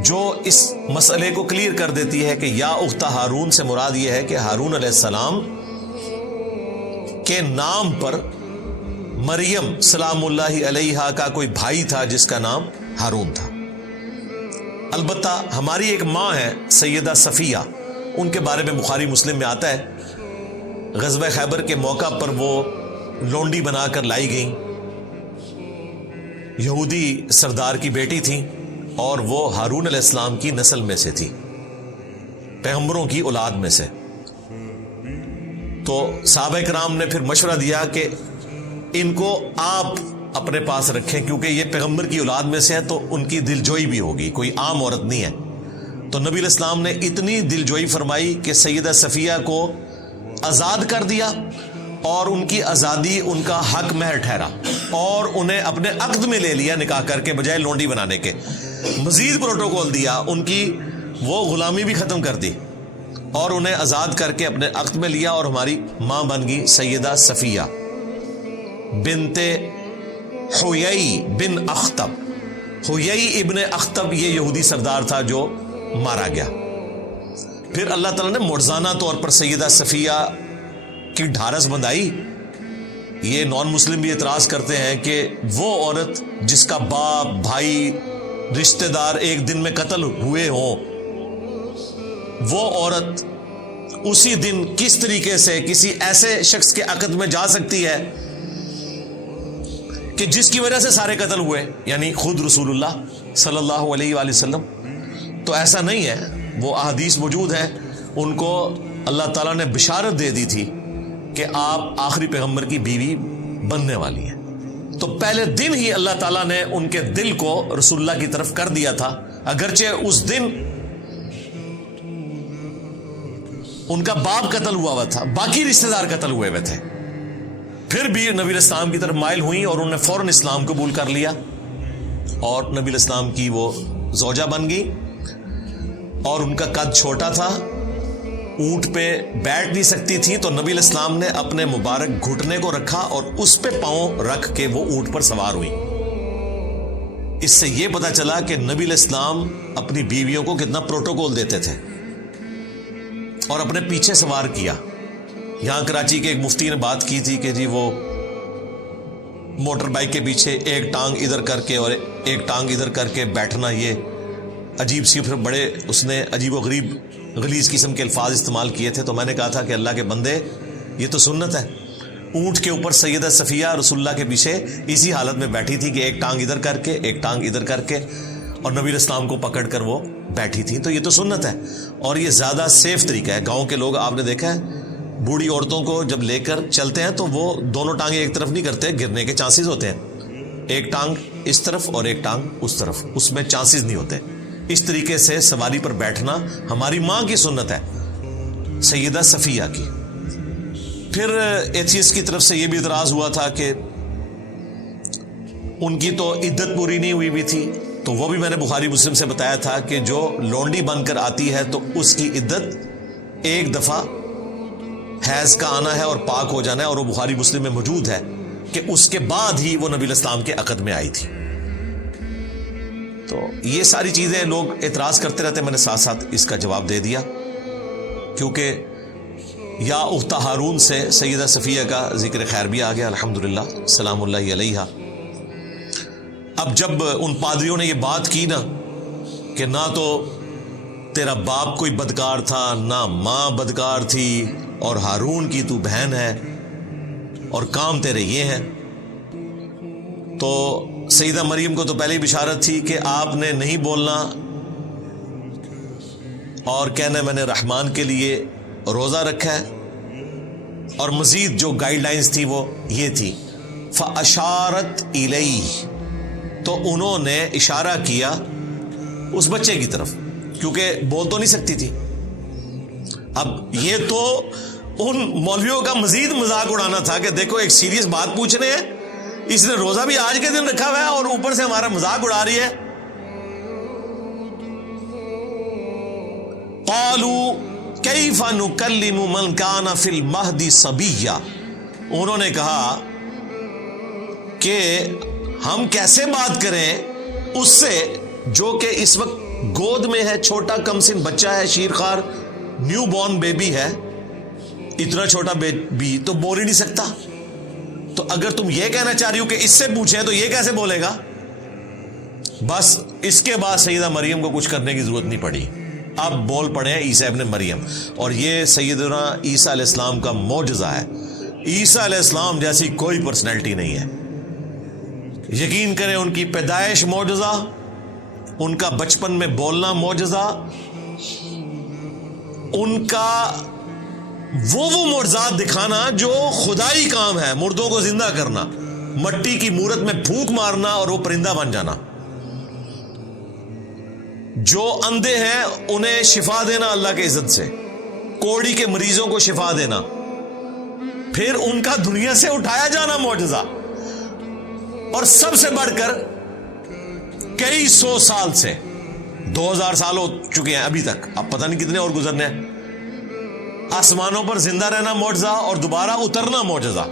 جو اس مسئلے کو کلیئر کر دیتی ہے کہ یا اخت ہارون سے مراد یہ ہے کہ ہارون علیہ السلام کے نام پر مریم سلام اللہ علیہا کا کوئی بھائی تھا جس کا نام ہارون تھا. البتہ ہماری ایک ماں ہے سیدہ صفیہ، ان کے بارے میں بخاری مسلم میں آتا ہے غزوہ خیبر کے موقع پر وہ لونڈی بنا کر لائی گئیں. یہودی سردار کی بیٹی تھیں اور وہ ہارون علیہ السلام کی نسل میں سے تھی، پیغمبروں کی اولاد میں سے. تو صحابہ کرام نے پھر مشورہ دیا کہ ان کو آپ اپنے پاس رکھیں کیونکہ یہ پیغمبر کی اولاد میں سے ہے تو ان کی دلجوئی بھی ہوگی، کوئی عام عورت نہیں ہے. تو نبی علیہ السلام نے اتنی دلجوئی فرمائی کہ سیدہ صفیہ کو آزاد کر دیا اور ان کی آزادی ان کا حق مہر ٹھہرا اور انہیں اپنے عقد میں لے لیا نکاح کر کے بجائے لونڈی بنانے کے. مزید پروٹوکول دیا، ان کی وہ غلامی بھی ختم کر دی اور انہیں آزاد کر کے اپنے عقد میں لیا اور ہماری ماں بن گئی سیدہ صفیہ بنت حیی بن اخطب. حیی ابن اخطب یہ یہودی سردار تھا جو مارا گیا. پھر اللہ تعالیٰ نے معجزانہ طور پر سیدہ صفیہ کی ڈھارس بندھائی. یہ نان مسلم بھی اعتراض کرتے ہیں کہ وہ عورت جس کا باپ، بھائی، رشتہ دار ایک دن میں قتل ہوئے ہوں، وہ عورت اسی دن کس طریقے سے کسی ایسے شخص کے عقد میں جا سکتی ہے کہ جس کی وجہ سے سارے قتل ہوئے، یعنی خود رسول اللہ صلی اللہ علیہ وآلہ وسلم. تو ایسا نہیں ہے، وہ احادیث موجود ہیں. ان کو اللہ تعالیٰ نے بشارت دے دی تھی کہ آپ آخری پیغمبر کی بیوی بننے والی ہیں. تو پہلے دن ہی اللہ تعالیٰ نے ان کے دل کو رسول اللہ کی طرف کر دیا تھا، اگرچہ اس دن ان کا باپ قتل ہوا تھا، باقی رشتہ دار قتل ہوئے تھے. پھر بھی نبی علیہ السلام کی طرف مائل ہوئیں اور انہوں نے فوراً اسلام قبول کر لیا اور نبی علیہ السلام کی وہ زوجہ بن گئی. اور ان کا قد چھوٹا تھا، اونٹ پہ بیٹھ نہیں سکتی تھی، تو نبی علیہ السلام نے اپنے مبارک گھٹنے کو رکھا اور اس پہ پاؤں رکھ کے وہ اونٹ پر سوار ہوئی. اس سے یہ پتا چلا کہ نبی علیہ السلام اپنی بیویوں کو کتنا پروٹوکول دیتے تھے اور اپنے پیچھے سوار کیا. یہاں کراچی کے ایک مفتی نے بات کی تھی کہ جی وہ موٹر بائک کے پیچھے ایک ٹانگ ادھر کر کے اور ایک ٹانگ ادھر کر کے بیٹھنا یہ عجیب سی، پھر بڑے اس نے عجیب و غریب غلیظ قسم کے الفاظ استعمال کیے تھے. تو میں نے کہا تھا کہ اللہ کے بندے یہ تو سنت ہے. اونٹ کے اوپر سیدہ صفیہ رسول اللہ کے پیچھے اسی حالت میں بیٹھی تھی کہ ایک ٹانگ ادھر کر کے ایک ٹانگ ادھر کر کے، اور نبی علیہ السلام کو پکڑ کر وہ بیٹھی تھی. تو یہ تو سنت ہے اور یہ زیادہ سیف طریقہ ہے. گاؤں کے لوگ آپ نے دیکھا ہے بوڑھی عورتوں کو جب لے کر چلتے ہیں تو وہ دونوں ٹانگیں ایک طرف نہیں کرتے, گرنے کے چانسز ہوتے ہیں. ایک ٹانگ اس طرف اور ایک ٹانگ اس طرف, اس میں چانسز نہیں ہوتے. اس طریقے سے سواری پر بیٹھنا ہماری ماں کی سنت ہے, سیدہ صفیہ کی. پھر ایتھیسٹ کی طرف سے یہ بھی اعتراض ہوا تھا کہ ان کی تو عدت پوری نہیں ہوئی تھی, تو وہ بھی میں نے بخاری مسلم سے بتایا تھا کہ جو لونڈی بن کر آتی ہے تو اس کی عدت ایک دفعہ حیض کا آنا ہے اور پاک ہو جانا ہے, اور وہ بخاری مسلم میں موجود ہے کہ اس کے بعد ہی وہ نبی علیہ السلام کے عقد میں آئی تھی. تو یہ ساری چیزیں لوگ اعتراض کرتے رہتے, میں نے ساتھ ساتھ اس کا جواب دے دیا, کیونکہ یا اخت ہارون سے سیدہ صفیہ کا ذکر خیر بھی آ گیا الحمدللہ سلام اللہ علیہا. اب جب ان پادریوں نے یہ بات کی نا کہ نہ تو تیرا باپ کوئی بدکار تھا نہ ماں بدکار تھی اور ہارون کی تو بہن ہے اور کام تیرے یہ ہیں, تو سیدہ مریم کو تو پہلے ہی بشارت تھی کہ آپ نے نہیں بولنا اور کہنا میں نے رحمان کے لیے روزہ رکھا ہے, اور مزید جو گائیڈ لائنز تھی وہ یہ تھی فاشارت الیہ, تو انہوں نے اشارہ کیا اس بچے کی طرف, کیونکہ بول تو نہیں سکتی تھی. اب یہ تو ان مولویوں کا مزید مذاق اڑانا تھا کہ دیکھو ایک سیریس بات پوچھ رہے ہیں, اس نے روزہ بھی آج کے دن رکھا ہوا ہے اور اوپر سے ہمارا مذاق اڑا رہی ہے. قالوا کیف نکلم من کان فی المہد صبیا, انہوں نے کہا کہ ہم کیسے بات کریں اس سے جو کہ اس وقت گود میں ہے, چھوٹا کم سن بچہ ہے, شیرخوار نیو بورن بیبی ہے, اتنا چھوٹا بیبی تو بول ہی نہیں سکتا. تو اگر تم یہ کہنا چاہ رہی ہو کہ اس سے پوچھیں تو یہ کیسے بولے گا. بس اس کے بعد سیدہ مریم کو کچھ کرنے کی ضرورت نہیں پڑی, اب بول پڑے ہیں عیسیٰ ابن مریم. اور یہ سیدنا عیسیٰ علیہ السلام کا معجزہ ہے. عیسیٰ علیہ السلام جیسی کوئی پرسنالٹی نہیں ہے. یقین کریں ان کی پیدائش معجزہ, ان کا بچپن میں بولنا معجزہ, ان کا وہ معجزات دکھانا جو خدائی کام ہے, مردوں کو زندہ کرنا, مٹی کی مورت میں پھونک مارنا اور وہ پرندہ بن جانا, جو اندھے ہیں انہیں شفا دینا اللہ کے عزت سے, کوڑی کے مریضوں کو شفا دینا, پھر ان کا دنیا سے اٹھایا جانا معجزہ, اور سب سے بڑھ کر کئی سو سال سے 2000 سال ہو چکے ہیں ابھی تک, اب پتہ نہیں کتنے اور گزرنے ہیں, آسمانوں پر زندہ رہنا معجزہ اور دوبارہ اترنا معجزہ.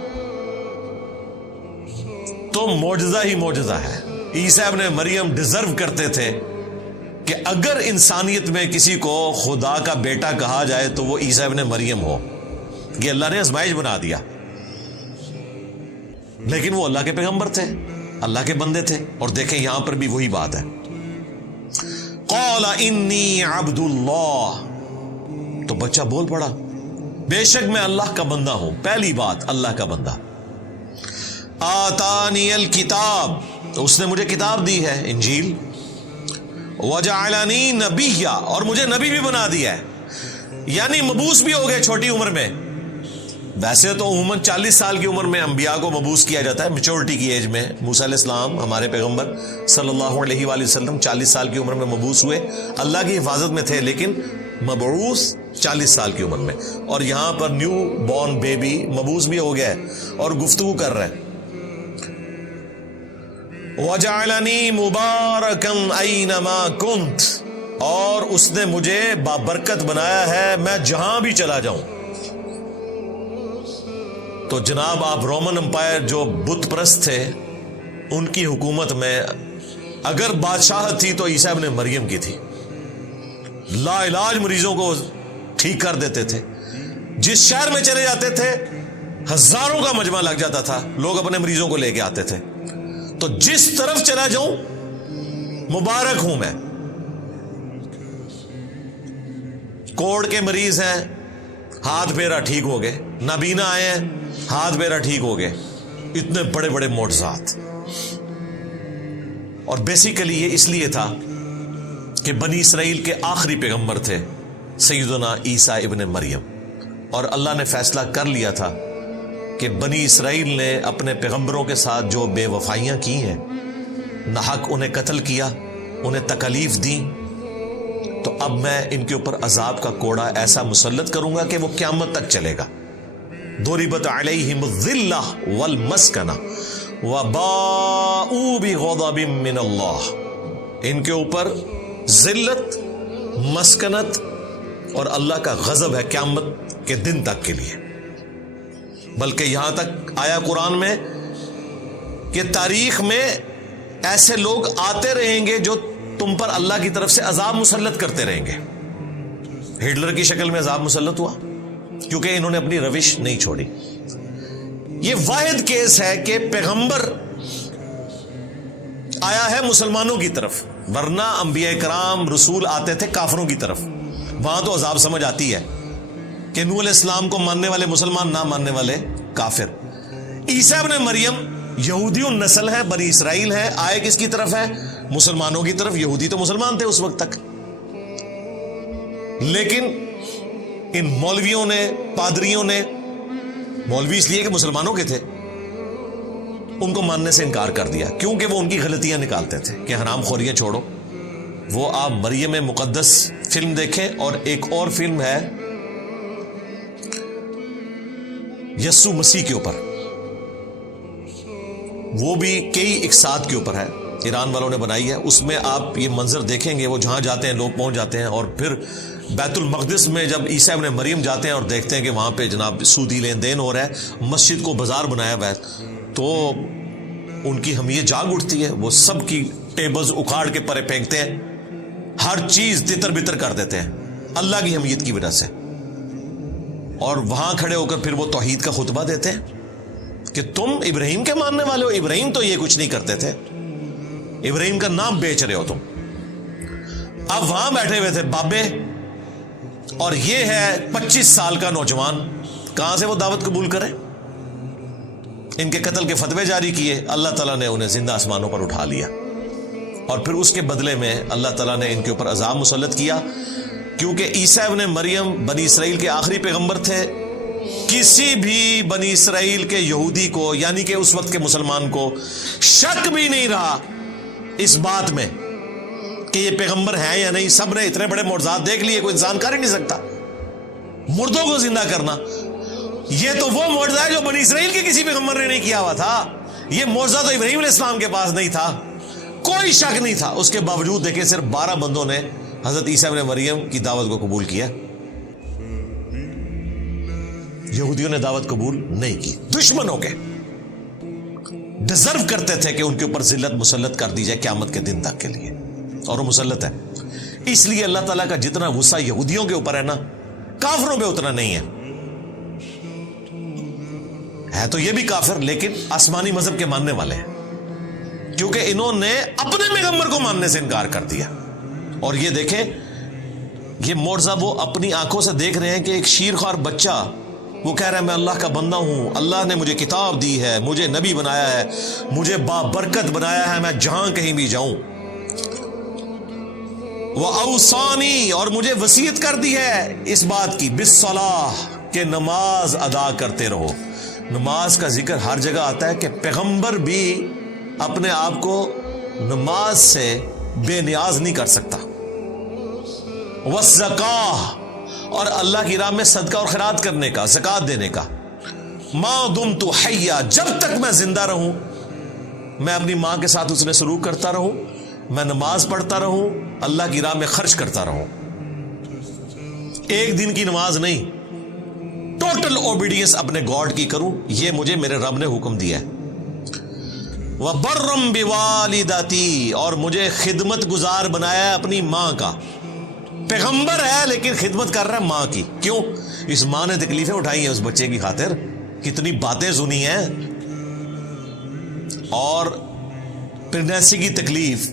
تو معجزہ ہی معجزہ ہے. عیسیٰ ابن مریم ڈیزرو کرتے تھے کہ اگر انسانیت میں کسی کو خدا کا بیٹا کہا جائے تو وہ عیسیٰ ابن مریم ہو. یہ اللہ نے آزمائش بنا دیا, لیکن وہ اللہ کے پیغمبر تھے, اللہ کے بندے تھے. اور دیکھیں یہاں پر بھی وہی بات ہے, قال انی عبد اللہ, تو بچہ بول پڑا بے شک میں اللہ کا بندہ ہوں. پہلی بات اللہ کا بندہ. آتانی الکتاب, اس نے مجھے کتاب دی ہے انجیل. وجعلنی نبیا, اور مجھے نبی بھی بنا دیا ہے, یعنی مبعوث بھی ہو گئے چھوٹی عمر میں. ویسے تو عموماً 40 سال کی عمر میں انبیاء کو مبعوث کیا جاتا ہے, میچورٹی کی ایج میں. موسیٰ علیہ السلام ہمارے پیغمبر صلی اللہ علیہ وآلہ وسلم 40 سال کی عمر میں مبعوث ہوئے, اللہ کی حفاظت میں تھے, لیکن مبعوث 40 سال کی عمر میں. اور یہاں پر نیو بورن بیبی مبعوث بھی ہو گیا ہے اور گفتگو کر رہے ہیں. وَجَعَلَنِي مُبَارَكًا أَيْنَمَا كُنْتُ, اور اس نے مجھے بابرکت بنایا ہے میں جہاں بھی چلا جاؤں. تو جناب آپ رومن امپائر جو بت پرست تھے ان کی حکومت میں اگر بادشاہت تھی تو عیسیٰ ابن مریم کی تھی. لا علاج مریضوں کو ٹھیک کر دیتے تھے. جس شہر میں چلے جاتے تھے ہزاروں کا مجمع لگ جاتا تھا, لوگ اپنے مریضوں کو لے کے آتے تھے. تو جس طرف چلا جاؤں مبارک ہوں میں. کوڑ کے مریض ہیں, ہاتھ پیرا ٹھیک ہو گئے. نابینا آئے ہیں, ہاتھ پیرا ٹھیک ہو گئے. اتنے بڑے بڑے معجزات. اور بیسیکلی یہ اس لیے تھا کہ بنی اسرائیل کے آخری پیغمبر تھے سیدنا عیسیٰ ابن مریم، اور اللہ نے فیصلہ کر لیا تھا کہ بنی اسرائیل نے اپنے پیغمبروں کے ساتھ جو بے وفائیاں کی ہیں، ناحق انہیں قتل کیا، انہیں تکالیف دی، تو اب میں ان کے اوپر عذاب کا کوڑا ایسا مسلط کروں گا کہ وہ قیامت تک چلے گا۔ ضربت علیہم الذلہ والمسکنہ وباؤوا بغضب من اللہ، ان کے اوپر ذلت، مسکنت اور اللہ کا غضب ہے قیامت کے دن تک کے لیے۔ بلکہ یہاں تک آیا قرآن میں کہ تاریخ میں ایسے لوگ آتے رہیں گے جو تم پر اللہ کی طرف سے عذاب مسلط کرتے رہیں گے۔ ہٹلر کی شکل میں عذاب مسلط ہوا کیونکہ انہوں نے اپنی روش نہیں چھوڑی۔ یہ واحد کیس ہے کہ پیغمبر آیا ہے مسلمانوں کی طرف، ورنہ انبیاء کرام رسول آتے تھے کافروں کی طرف۔ وہاں تو عذاب سمجھ آتی ہے کہ نوح علیہ السلام کو ماننے والے مسلمان، نہ ماننے والے کافر۔ عیسیٰ ابن مریم یہودی النسل ہے، بنی اسرائیل ہے، آئے کس کی طرف ہے؟ مسلمانوں کی طرف۔ یہودی تو مسلمان تھے اس وقت تک، لیکن ان مولویوں نے، پادریوں نے، مولوی اس لیے کہ مسلمانوں کے تھے، ان کو ماننے سے انکار کر دیا، کیونکہ وہ ان کی غلطیاں نکالتے تھے کہ حرام خوریاں چھوڑو۔ وہ آپ مریم مقدس فلم دیکھیں، اور ایک اور فلم ہے یسوع مسیح کے اوپر، وہ بھی کئی اقساط کے اوپر ہے، ایران والوں نے بنائی ہے۔ اس میں آپ یہ منظر دیکھیں گے، وہ جہاں جاتے ہیں لوگ پہنچ جاتے ہیں، اور پھر بیت المقدس میں جب عیسیٰ ابن مریم جاتے ہیں اور دیکھتے ہیں کہ وہاں پہ جناب سودی لین دین ہو رہا ہے، مسجد کو بازار بنایا ہوا ہے، تو ان کی حمیت جاگ اٹھتی ہے۔ وہ سب کی ٹیبلز اکھاڑ کے پرے پھینکتے ہیں، ہر چیز تتر بتر کر دیتے ہیں اللہ کی حمیت کی وجہ سے، اور وہاں کھڑے ہو کر پھر وہ توحید کا خطبہ دیتے ہیں کہ تم ابراہیم کے ماننے والے ہو، ابراہیم تو یہ کچھ نہیں کرتے تھے، ابراہیم کا نام بیچ رہے ہو تم۔ اب وہاں بیٹھے ہوئے تھے بابے، اور یہ ہے 25 سال کا نوجوان، کہاں سے وہ دعوت قبول کرے؟ ان کے قتل کے فتوے جاری کیے، اللہ تعالیٰ نے انہیں زندہ آسمانوں پر اٹھا لیا، اور پھر اس کے بدلے میں اللہ تعالیٰ نے ان کے اوپر عذاب مسلط کیا، کیونکہ عیسیٰ ابن مریم بنی اسرائیل کے آخری پیغمبر تھے۔ کسی بھی بنی اسرائیل کے یہودی کو، یعنی کہ اس وقت کے مسلمان کو، شک بھی نہیں رہا اس بات میں کہ یہ پیغمبر ہیں یا نہیں۔ سب نے اتنے بڑے معجزات دیکھ لیے، کوئی انسان کر ہی نہیں سکتا مردوں کو زندہ کرنا۔ یہ تو وہ معجزہ ہے جو بنی اسرائیل کے کسی پیغمبر نے نہیں کیا ہوا تھا، یہ معجزہ تو ابراہیم علیہ السلام کے پاس نہیں تھا، کوئی شک نہیں تھا۔ اس کے باوجود دیکھیں صرف 12 بندوں نے حضرت عیسیٰ ابن مریم کی دعوت کو قبول کیا، یہودیوں نے دعوت قبول نہیں کی۔ دشمنوں کے ڈیزرو کرتے تھے کہ ان کے اوپر ذلت مسلط کر دی جائے قیامت کے دن تک کے لیے، اور وہ مسلط ہے۔ اس لیے اللہ تعالیٰ کا جتنا غصہ یہودیوں کے اوپر ہے نا، کافروں پہ اتنا نہیں ہے تو یہ بھی کافر، لیکن آسمانی مذہب کے ماننے والے ہیں، کیونکہ انہوں نے اپنے پیغمبر کو ماننے سے انکار کر دیا۔ اور یہ دیکھیں، یہ معجزہ وہ اپنی آنکھوں سے دیکھ رہے ہیں کہ ایک شیرخوار بچہ وہ کہہ رہا ہے میں اللہ کا بندہ ہوں، اللہ نے مجھے کتاب دی ہے، مجھے نبی بنایا ہے، مجھے بابرکت بنایا ہے، میں جہاں کہیں بھی جاؤں، وَأَوْصَانِي، اور مجھے وصیت کر دی ہے اس بات کی، بِالصَّلَاةِ، کہ نماز ادا کرتے رہو۔ نماز کا ذکر ہر جگہ آتا ہے کہ پیغمبر بھی اپنے آپ کو نماز سے بے نیاز نہیں کر سکتا۔ وَالزَّكَاةِ، اور اللہ کی راہ میں صدقہ اور خیرات کرنے کا، زکوٰۃ دینے کا۔ مَا دُمْتُ حَيًّا، جب تک میں زندہ رہوں، میں اپنی ماں کے ساتھ اس نے سلوک کرتا رہوں، میں نماز پڑھتا رہوں، اللہ کی راہ میں خرچ کرتا رہوں۔ ایک دن کی نماز نہیں، ٹوٹل اوبیڈینس اپنے گاڈ کی کروں، یہ مجھے میرے رب نے حکم دیا ہے۔ وَبَرًّا بِوَالِدَتِي، اور مجھے خدمت گزار بنایا ہے اپنی ماں کا۔ پیغمبر ہے لیکن خدمت کر رہا ہے ماں کی، کیوں؟ اس ماں نے تکلیفیں اٹھائی ہیں اس بچے کی خاطر، کتنی باتیں سنی ہیں، اور پریگنینسی کی تکلیف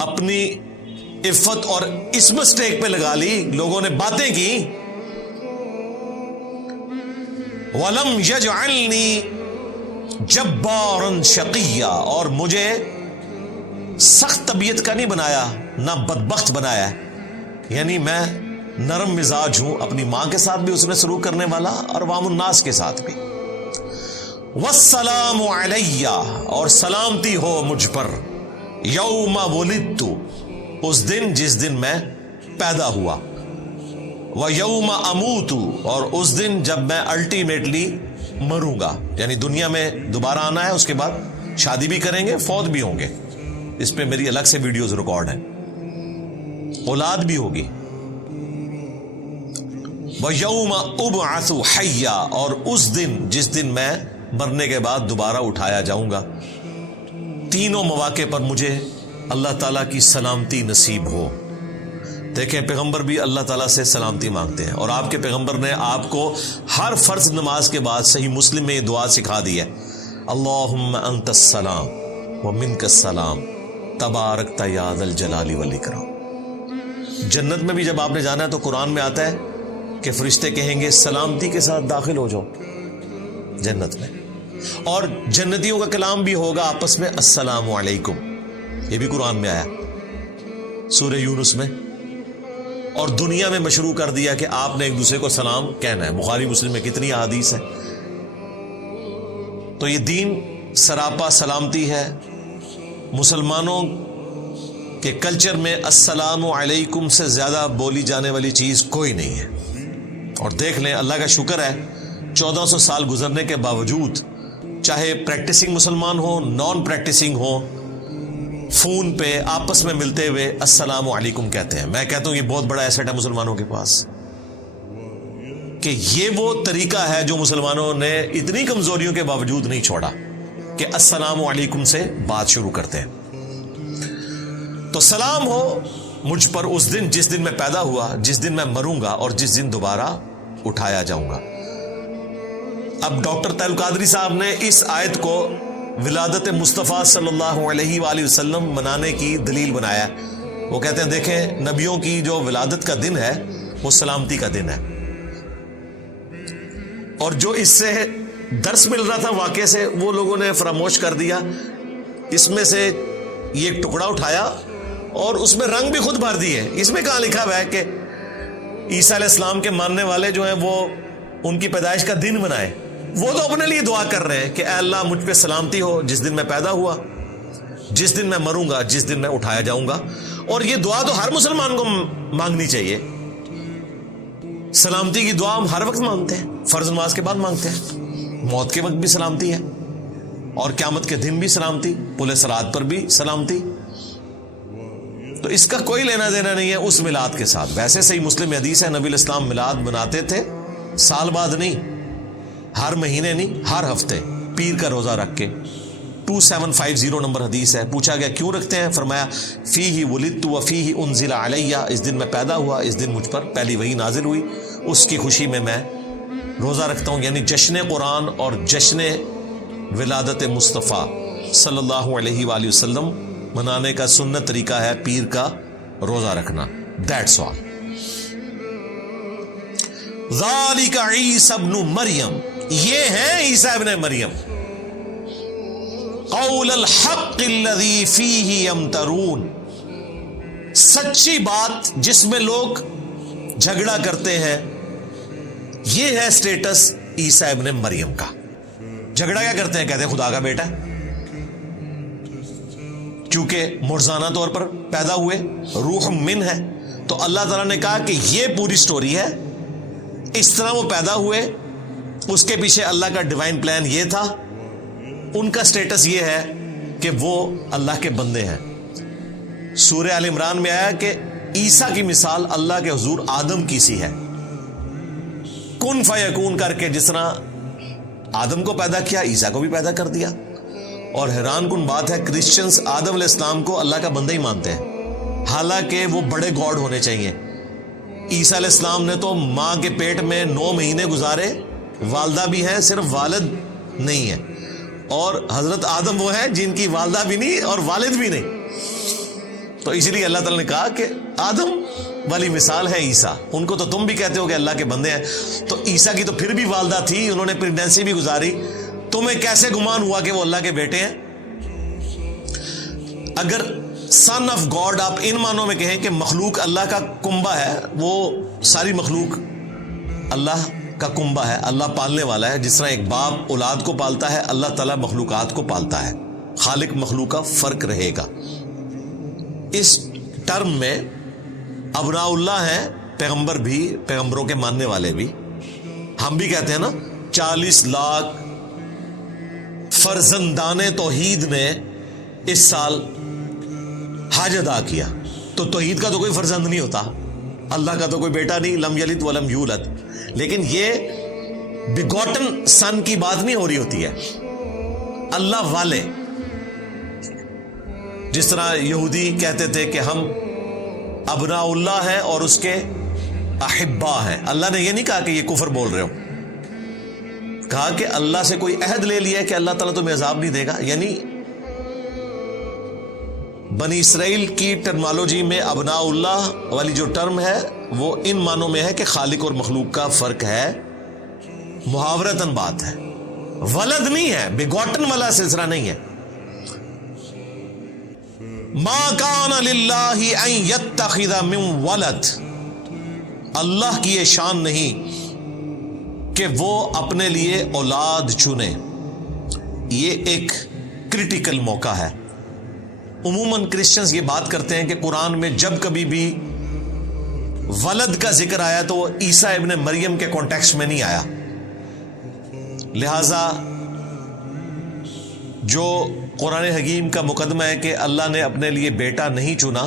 اپنی عفت اور اس مسٹیک پہ لگا لی، لوگوں نے باتیں کی۔ وَلَمْ يَجْعَلْنِي جَبَّارًا شَقِيًّا، اور مجھے سخت طبیعت کا نہیں بنایا، نہ بدبخت بنایا ہے، یعنی میں نرم مزاج ہوں، اپنی ماں کے ساتھ بھی اس نے سلوک کرنے والا اور عوام الناس کے ساتھ بھی۔ والسلام علیہ، اور سلامتی ہو مجھ پر، یوم ولدت، اس دن جس دن میں پیدا ہوا، ویوم اموت، اور اس دن جب میں الٹیمیٹلی مروں گا، یعنی دنیا میں دوبارہ آنا ہے، اس کے بعد شادی بھی کریں گے، فوت بھی ہوں گے، اس پہ میری الگ سے ویڈیوز ریکارڈ ہیں، اولاد بھی ہوگی۔ وَيَوْمَ أُبْعَثُ حَيًّا، اور اس دن جس دن میں مرنے کے بعد دوبارہ اٹھایا جاؤں گا۔ تینوں مواقع پر مجھے اللہ تعالیٰ کی سلامتی نصیب ہو۔ دیکھیں پیغمبر بھی اللہ تعالیٰ سے سلامتی مانگتے ہیں، اور آپ کے پیغمبر نے آپ کو ہر فرض نماز کے بعد صحیح مسلم میں یہ دعا سکھا دی ہے، اللہم انت السلام ومنک السلام تبارکت یا ذا الجلال والاکرام۔ جنت میں بھی جب آپ نے جانا ہے تو قرآن میں آتا ہے کہ فرشتے کہیں گے سلامتی کے ساتھ داخل ہو جاؤ جنت میں، اور جنتیوں کا کلام بھی ہوگا آپس میں، السلام علیکم، یہ بھی قرآن میں آیا سورہ یونس میں، اور دنیا میں مشروع کر دیا کہ آپ نے ایک دوسرے کو سلام کہنا ہے۔ بخاری مسلم میں کتنی احادیث ہے۔ تو یہ دین سراپا سلامتی ہے۔ مسلمانوں کے کلچر میں السلام علیکم سے زیادہ بولی جانے والی چیز کوئی نہیں ہے، اور دیکھ لیں اللہ کا شکر ہے 1400 سال گزرنے کے باوجود، چاہے پریکٹسنگ مسلمان ہو، نان پریکٹسنگ ہو، فون پہ آپس میں ملتے ہوئے السلام علیکم کہتے ہیں۔ میں کہتا ہوں یہ بہت بڑا ایسٹ ہے مسلمانوں کے پاس، کہ یہ وہ طریقہ ہے جو مسلمانوں نے اتنی کمزوریوں کے باوجود نہیں چھوڑا کہ السلام علیکم سے بات شروع کرتے ہیں۔ تو سلام ہو مجھ پر اس دن جس دن میں پیدا ہوا، جس دن میں مروں گا، اور جس دن دوبارہ اٹھایا جاؤں گا۔ اب ڈاکٹر طاہر القادری صاحب نے اس آیت کو ولادت مصطفیٰ صلی اللہ علیہ وآلہ وسلم منانے کی دلیل بنایا ہے۔ وہ کہتے ہیں دیکھیں نبیوں کی جو ولادت کا دن ہے وہ سلامتی کا دن ہے، اور جو اس سے درس مل رہا تھا واقعے سے وہ لوگوں نے فراموش کر دیا۔ اس میں سے یہ ایک ٹکڑا اٹھایا اور اس میں رنگ بھی خود بھر دیے۔ اس میں کہاں لکھا ہوا ہے کہ عیسیٰ علیہ السلام کے ماننے والے جو ہیں وہ ان کی پیدائش کا دن منائے؟ وہ تو اپنے لیے دعا کر رہے ہیں کہ اے اللہ مجھ پہ سلامتی ہو جس دن میں پیدا ہوا، جس دن میں مروں گا، جس دن میں اٹھایا جاؤں گا۔ اور یہ دعا تو ہر مسلمان کو مانگنی چاہیے۔ سلامتی کی دعا ہم ہر وقت مانگتے ہیں، فرض نماز کے بعد مانگتے ہیں، موت کے وقت بھی سلامتی ہے، اور قیامت کے دن بھی سلامتی، پل صراط پر بھی سلامتی۔ تو اس کا کوئی لینا دینا نہیں ہے اس میلاد کے ساتھ۔ ویسے صحیح مسلم حدیث ہے نبی الاسلام میلاد مناتے تھے سال بعد نہیں، ہر مہینے نہیں، ہر ہفتے پیر کا روزہ رکھ کے۔ 2750 نمبر حدیث ہے۔ پوچھا گیا کیوں رکھتے ہیں؟ فرمایا فیہ ولدت وفیہ انزل علیہ، اس دن میں پیدا ہوا، اس دن مجھ پر پہلی وحی نازل ہوئی، اس کی خوشی میں میں روزہ رکھتا ہوں۔ یعنی جشن قرآن اور جشن ولادت مصطفیٰ صلی اللہ علیہ وآلہ وسلم منانے کا سنت طریقہ ہے پیر کا روزہ رکھنا۔ That's all. ذالک عیسی ابن مریم، یہ ہیں عیسیٰ ابن مریم، قول الحق الذی فیہ یمترون، سچی بات جس میں لوگ جھگڑا کرتے ہیں، یہ ہے سٹیٹس عیسیٰ ابن مریم کا۔ جھگڑا کیا کرتے ہیں؟ کہتے ہیں خدا کا بیٹا، کیونکہ مرزانہ طور پر پیدا ہوئے، روح من ہے، تو اللہ تعالیٰ نے کہا کہ یہ پوری سٹوری ہے، اس طرح وہ پیدا ہوئے، اس کے پیچھے اللہ کا ڈیوائن پلان یہ تھا۔ ان کا سٹیٹس یہ ہے کہ وہ اللہ کے بندے ہیں۔ سورہ آل عمران میں آیا کہ عیسیٰ کی مثال اللہ کے حضور آدم کی سی ہے، کن فیکون کر کے جس طرح آدم کو پیدا کیا عیسیٰ کو بھی پیدا کر دیا۔ اور حیران کن بات ہے کرسچنز آدم علیہ السلام کو اللہ کا بندہ ہی مانتے ہیں، حالانکہ وہ بڑے گاڈ ہونے چاہیے۔ عیسیٰ علیہ السلام نے تو ماں کے پیٹ میں 9 مہینے گزارے، والدہ بھی ہیں، صرف والد نہیں ہے، اور حضرت آدم وہ ہیں جن کی والدہ بھی نہیں اور والد بھی نہیں۔ تو اس لیے اللہ تعالیٰ نے کہا کہ آدم والی مثال ہے عیسیٰ، ان کو تو تم بھی کہتے ہو کہ اللہ کے بندے ہیں، تو عیسیٰ کی تو پھر بھی والدہ تھی، انہوں نے پریگنینسی بھی گزاری، تمہیں کیسے گمان ہوا کہ وہ اللہ کے بیٹے ہیں؟ اگر سن آف گاڈ آپ ان معنوں میں کہیں کہ مخلوق اللہ کا کنبہ ہے، وہ ساری مخلوق اللہ کا کنبہ ہے، اللہ پالنے والا ہے. جس طرح ایک باپ اولاد کو پالتا ہے، اللہ تعالیٰ مخلوقات کو پالتا ہے. خالق مخلوق کا فرق رہے گا. اس ٹرم میں ابناء اللہ ہیں، پیغمبر بھی، پیغمبروں کے ماننے والے بھی. ہم بھی کہتے ہیں نا 40 لاکھ فرزندان توحید نے اس سال حج ادا کیا. تو توحید کا تو کوئی فرزند نہیں ہوتا، اللہ کا تو کوئی بیٹا نہیں، لم یلد ولم یولد. لیکن یہ بیگوٹن سن کی بات نہیں ہو رہی ہوتی ہے، اللہ والے. جس طرح یہودی کہتے تھے کہ ہم ابناء اللہ ہیں اور اس کے احبا ہیں. اللہ نے یہ نہیں کہا کہ یہ کفر بول رہے ہو، کہا کہ اللہ سے کوئی عہد لے لیا کہ اللہ تعالیٰ تمہیں عذاب نہیں دے گا. یعنی بنی اسرائیل کی ٹرمالوجی میں ابناء اللہ والی جو ٹرم ہے وہ ان معنوں میں ہے کہ خالق اور مخلوق کا فرق ہے، محاورتاً بات ہے، ولد نہیں ہے، بیگوٹن والا سلسلہ نہیں ہے. ما کان للہ ان یتخذ من ولد، اللہ کی یہ شان نہیں کہ وہ اپنے لیے اولاد چنے. یہ ایک کرٹیکل موقع ہے. عموماً کرسچنز یہ بات کرتے ہیں کہ قرآن میں جب کبھی بھی ولد کا ذکر آیا تو وہ عیسیٰ ابن مریم کے کانٹیکسٹ میں نہیں آیا. لہذا جو قرآن حکیم کا مقدمہ ہے کہ اللہ نے اپنے لیے بیٹا نہیں چنا،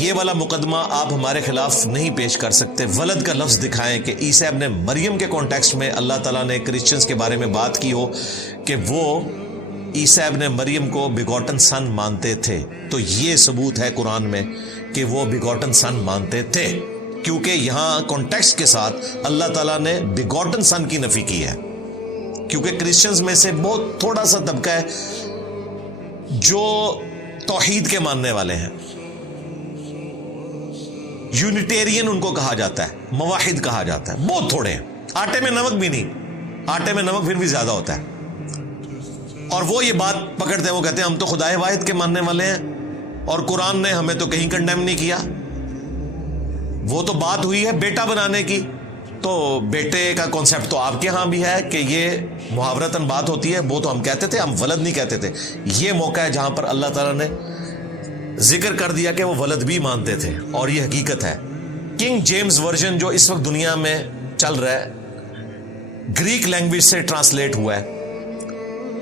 یہ والا مقدمہ آپ ہمارے خلاف نہیں پیش کر سکتے. ولد کا لفظ دکھائیں کہ عیسیٰ ابن مریم کے کانٹیکسٹ میں اللہ تعالیٰ نے کرسچنز کے بارے میں بات کی ہو کہ وہ عیسیٰ ابن مریم کو بیگوٹن سن مانتے تھے. تو یہ ثبوت ہے قرآن میں کہ وہ بیگوٹن سن مانتے تھے، کیونکہ یہاں کانٹیکسٹ کے ساتھ اللہ تعالیٰ نے بیگوٹن سن کی نفی کی ہے. کیونکہ کرسچنز میں سے بہت تھوڑا سا طبقہ ہے جو توحید کے ماننے والے ہیں. یونیٹیرین ان کو کہا جاتا ہے، موحد کہا جاتا ہے، بہت تھوڑے ہیں. آٹے میں نمک بھی نہیں، آٹے میں نمک پھر بھی زیادہ ہوتا ہے. اور وہ یہ بات پکڑتے ہیں، وہ کہتے ہیں ہم تو خدائے واحد کے ماننے والے ہیں اور قرآن نے ہمیں تو کہیں کنڈیم نہیں کیا. وہ تو بات ہوئی ہے بیٹا بنانے کی، تو بیٹے کا کانسیپٹ تو آپ کے ہاں بھی ہے کہ یہ محاورتاً بات ہوتی ہے. وہ تو ہم کہتے تھے، ہم ولد نہیں کہتے تھے. یہ موقع ہے جہاں پر اللہ تعالیٰ نے ذکر کر دیا کہ وہ ولد بھی مانتے تھے، اور یہ حقیقت ہے. کنگ جیمز ورژن جو اس وقت دنیا میں چل رہا ہے، گریک لینگویج سے ٹرانسلیٹ ہوا ہے.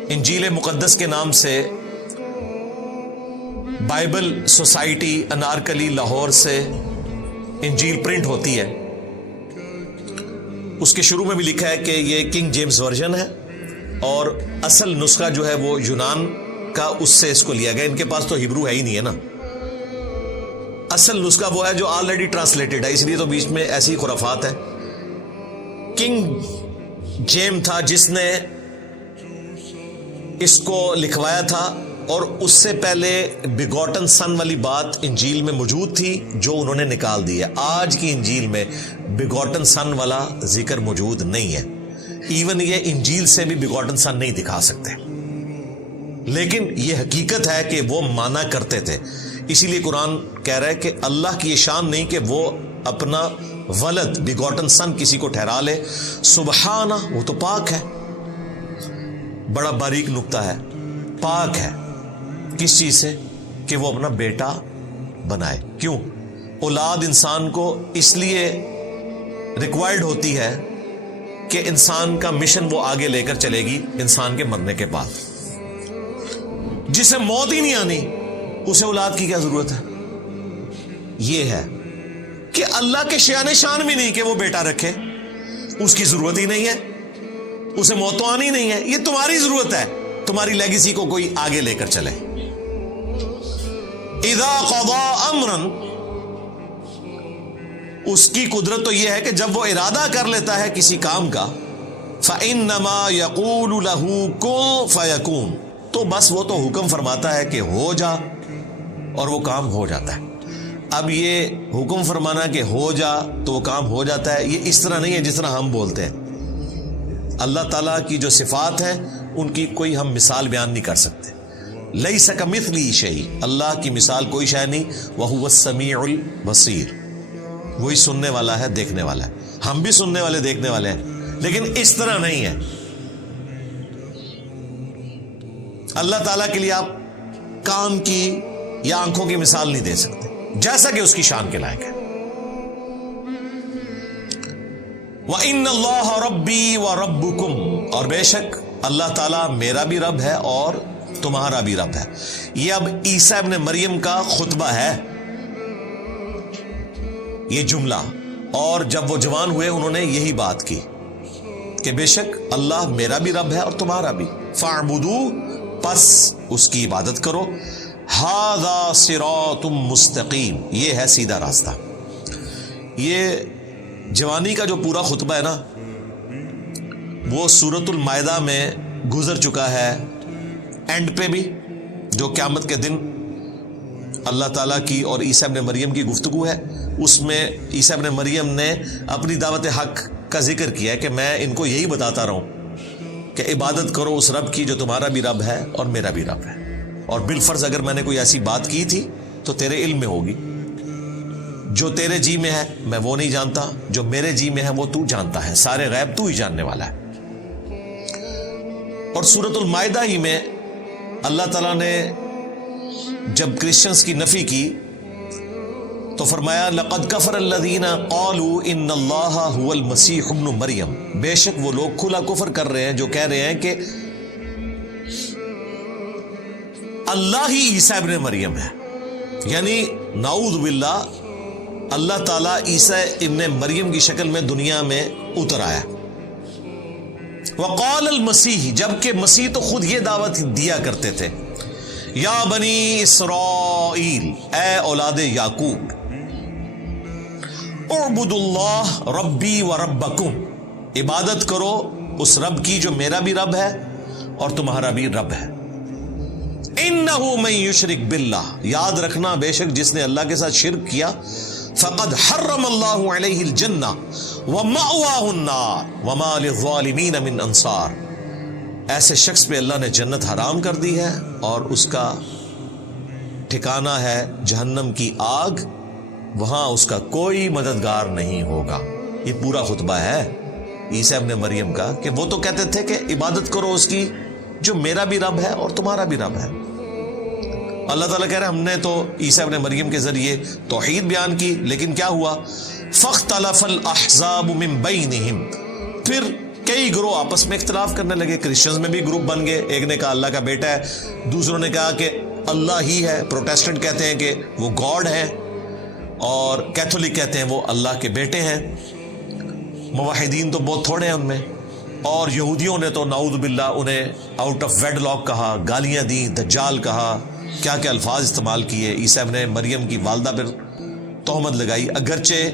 انجیل مقدس کے نام سے بائبل سوسائٹی انارکلی لاہور سے انجیل پرنٹ ہوتی ہے. اس کے شروع میں بھی لکھا ہے کہ یہ کنگ جیمز ورژن ہے، اور اصل نسخہ جو ہے وہ یونان کا اس سے اس کو لیا گیا. ان کے پاس تو ہبرو ہے ہی نہیں ہے نا. اصل نسخہ وہ ہے جو آلریڈی ٹرانسلیٹڈ ہے، اس لیے تو بیچ میں ایسی خرافات ہے. کنگ جیم تھا جس نے اس کو لکھوایا تھا، اور اس سے پہلے بیگوٹن سن والی بات انجیل میں موجود تھی جو انہوں نے نکال دی ہے. آج کی انجیل میں بیگوٹن سن والا ذکر موجود نہیں ہے. ایون یہ انجیل سے بھی بیگوٹن سن نہیں دکھا سکتے، لیکن یہ حقیقت ہے کہ وہ مانا کرتے تھے. اسی لیے قرآن کہہ رہا ہے کہ اللہ کی یہ شان نہیں کہ وہ اپنا ولد بیگوٹن سن کسی کو ٹھہرا لے. سبحانہ، وہ تو پاک ہے. بڑا باریک نقطہ ہے، پاک ہے کس چیز سے کہ وہ اپنا بیٹا بنائے. کیوں؟ اولاد انسان کو اس لیے ریکوائرڈ ہوتی ہے کہ انسان کا مشن وہ آگے لے کر چلے گی انسان کے مرنے کے بعد. جسے موت ہی نہیں آنی اسے اولاد کی کیا ضرورت ہے؟ یہ ہے کہ اللہ کے شان شان بھی نہیں کہ وہ بیٹا رکھے، اس کی ضرورت ہی نہیں ہے، اسے موت تو آنی نہیں ہے. یہ تمہاری ضرورت ہے، تمہاری لیگیسی کو کوئی آگے لے کر چلے. اذا قضا امرا، اس کی قدرت تو یہ ہے کہ جب وہ ارادہ کر لیتا ہے کسی کام کا، فانما یقول له کن فیکون، تو بس وہ تو حکم فرماتا ہے کہ ہو جا، اور وہ کام ہو جاتا ہے. اب یہ حکم فرمانا کہ ہو جا تو وہ کام ہو جاتا ہے، یہ اس طرح نہیں ہے جس طرح ہم بولتے ہیں. اللہ تعالیٰ کی جو صفات ہیں ان کی کوئی ہم مثال بیان نہیں کر سکتے. لیس کمثلہ شیء، اللہ کی مثال کوئی شے نہیں، وہو السمیع البصیر، وہی سننے والا ہے، دیکھنے والا ہے۔ ہم بھی سننے والے دیکھنے والے ہیں، لیکن اس طرح نہیں ہے۔ اللہ تعالیٰ کے لیے آپ کان کی یا آنکھوں کی مثال نہیں دے سکتے، جیسا کہ اس کی شان کے لائق ہے۔ وَإِنَّ اللَّهَ رَبِّي وَرَبُّكُمْ، اور بے شک اللہ تعالیٰ میرا بھی رب ہے اور تمہارا بھی رب ہے۔ یہ اب عیسیٰ ابن مریم کا خطبہ ہے یہ جملہ، اور جب وہ جوان ہوئے انہوں نے یہی بات کی کہ بے شک اللہ میرا بھی رب ہے اور تمہارا بھی، فَاعْبُدُوا، پس اس کی عبادت کرو، هَذَا صِرَاطٌ مُسْتَقِيم، یہ ہے سیدھا راستہ۔ یہ جوانی کا جو پورا خطبہ ہے نا، وہ سورۃ المائدہ میں گزر چکا ہے، اینڈ پہ بھی، جو قیامت کے دن اللہ تعالیٰ کی اور عیسیٰ ابن مریم کی گفتگو ہے، اس میں عیسیٰ ابن مریم نے اپنی دعوت حق کا ذکر کیا ہے کہ میں ان کو یہی بتاتا رہا ہوں کہ عبادت کرو اس رب کی جو تمہارا بھی رب ہے اور میرا بھی رب ہے، اور بالفرض اگر میں نے کوئی ایسی بات کی تھی تو تیرے علم میں ہوگی، جو تیرے جی میں ہے میں وہ نہیں جانتا، جو میرے جی میں ہے وہ تو جانتا ہے، سارے غیب تو ہی جاننے والا ہے۔ اور سورۃ المائدہ ہی میں اللہ تعالیٰ نے جب کرسچنز کی نفی کی تو فرمایا لَقَدْ كَفَرَ الَّذِينَ قَالُوا إِنَّ اللَّهَ هُوَ الْمَسِيحُ ابْنُ مَرْيَم، بے شک وہ لوگ کھلا کفر کر رہے ہیں جو کہہ رہے ہیں کہ اللہ ہی عیسیٰ ابن مریم ہے، یعنی نعوذ باللہ اللہ تعالیٰ عیسیٰ ابن مریم کی شکل میں دنیا میں اتر آیا۔ وقال المسیح، جبکہ مسیح تو خود یہ دعوت دیا کرتے تھے، یا بنی اسرائیل، اے اولاد یعقوب، اعبدوا اللہ ربی و ربکم، عبادت کرو اس رب کی جو میرا بھی رب ہے اور تمہارا بھی رب ہے۔ انہ من یشرک باللہ، یاد رکھنا بے شک جس نے اللہ کے ساتھ شرک کیا، فقد حرم اللہ علیہ الجنہ ومأواہ النار وما للظالمین من انصار، ایسے شخص پہ اللہ نے جنت حرام کر دی ہے اور اس کا ٹھکانہ ہے جہنم کی آگ، وہاں اس کا کوئی مددگار نہیں ہوگا۔ یہ پورا خطبہ ہے عیسیٰ ابن مریم کا کہ وہ تو کہتے تھے کہ عبادت کرو اس کی جو میرا بھی رب ہے اور تمہارا بھی رب ہے۔ اللہ تعالیٰ کہہ رہے ہم نے تو عیسیٰ ابن مریم کے ذریعے توحید بیان کی، لیکن کیا ہوا؟ فاختلف الاحزاب من بینہم، پھر کئی گروہ آپس میں اختلاف کرنے لگے، کرسچنز میں بھی گروپ بن گئے، ایک نے کہا اللہ کا بیٹا ہے، دوسروں نے کہا کہ اللہ ہی ہے، پروٹیسٹنٹ کہتے ہیں کہ وہ گاڈ ہے، اور کیتھولک کہتے ہیں وہ اللہ کے بیٹے ہیں، موحدین تو بہت تھوڑے ہیں ان میں، اور یہودیوں نے تو نعوذ باللہ انہیں آؤٹ آف ویڈ لاک کہا، گالیاں دیں، دجال کہا، کیا کیا الفاظ استعمال کیے، عیسیٰ ابن مریم کی والدہ پر تہمت لگائی، اگرچہ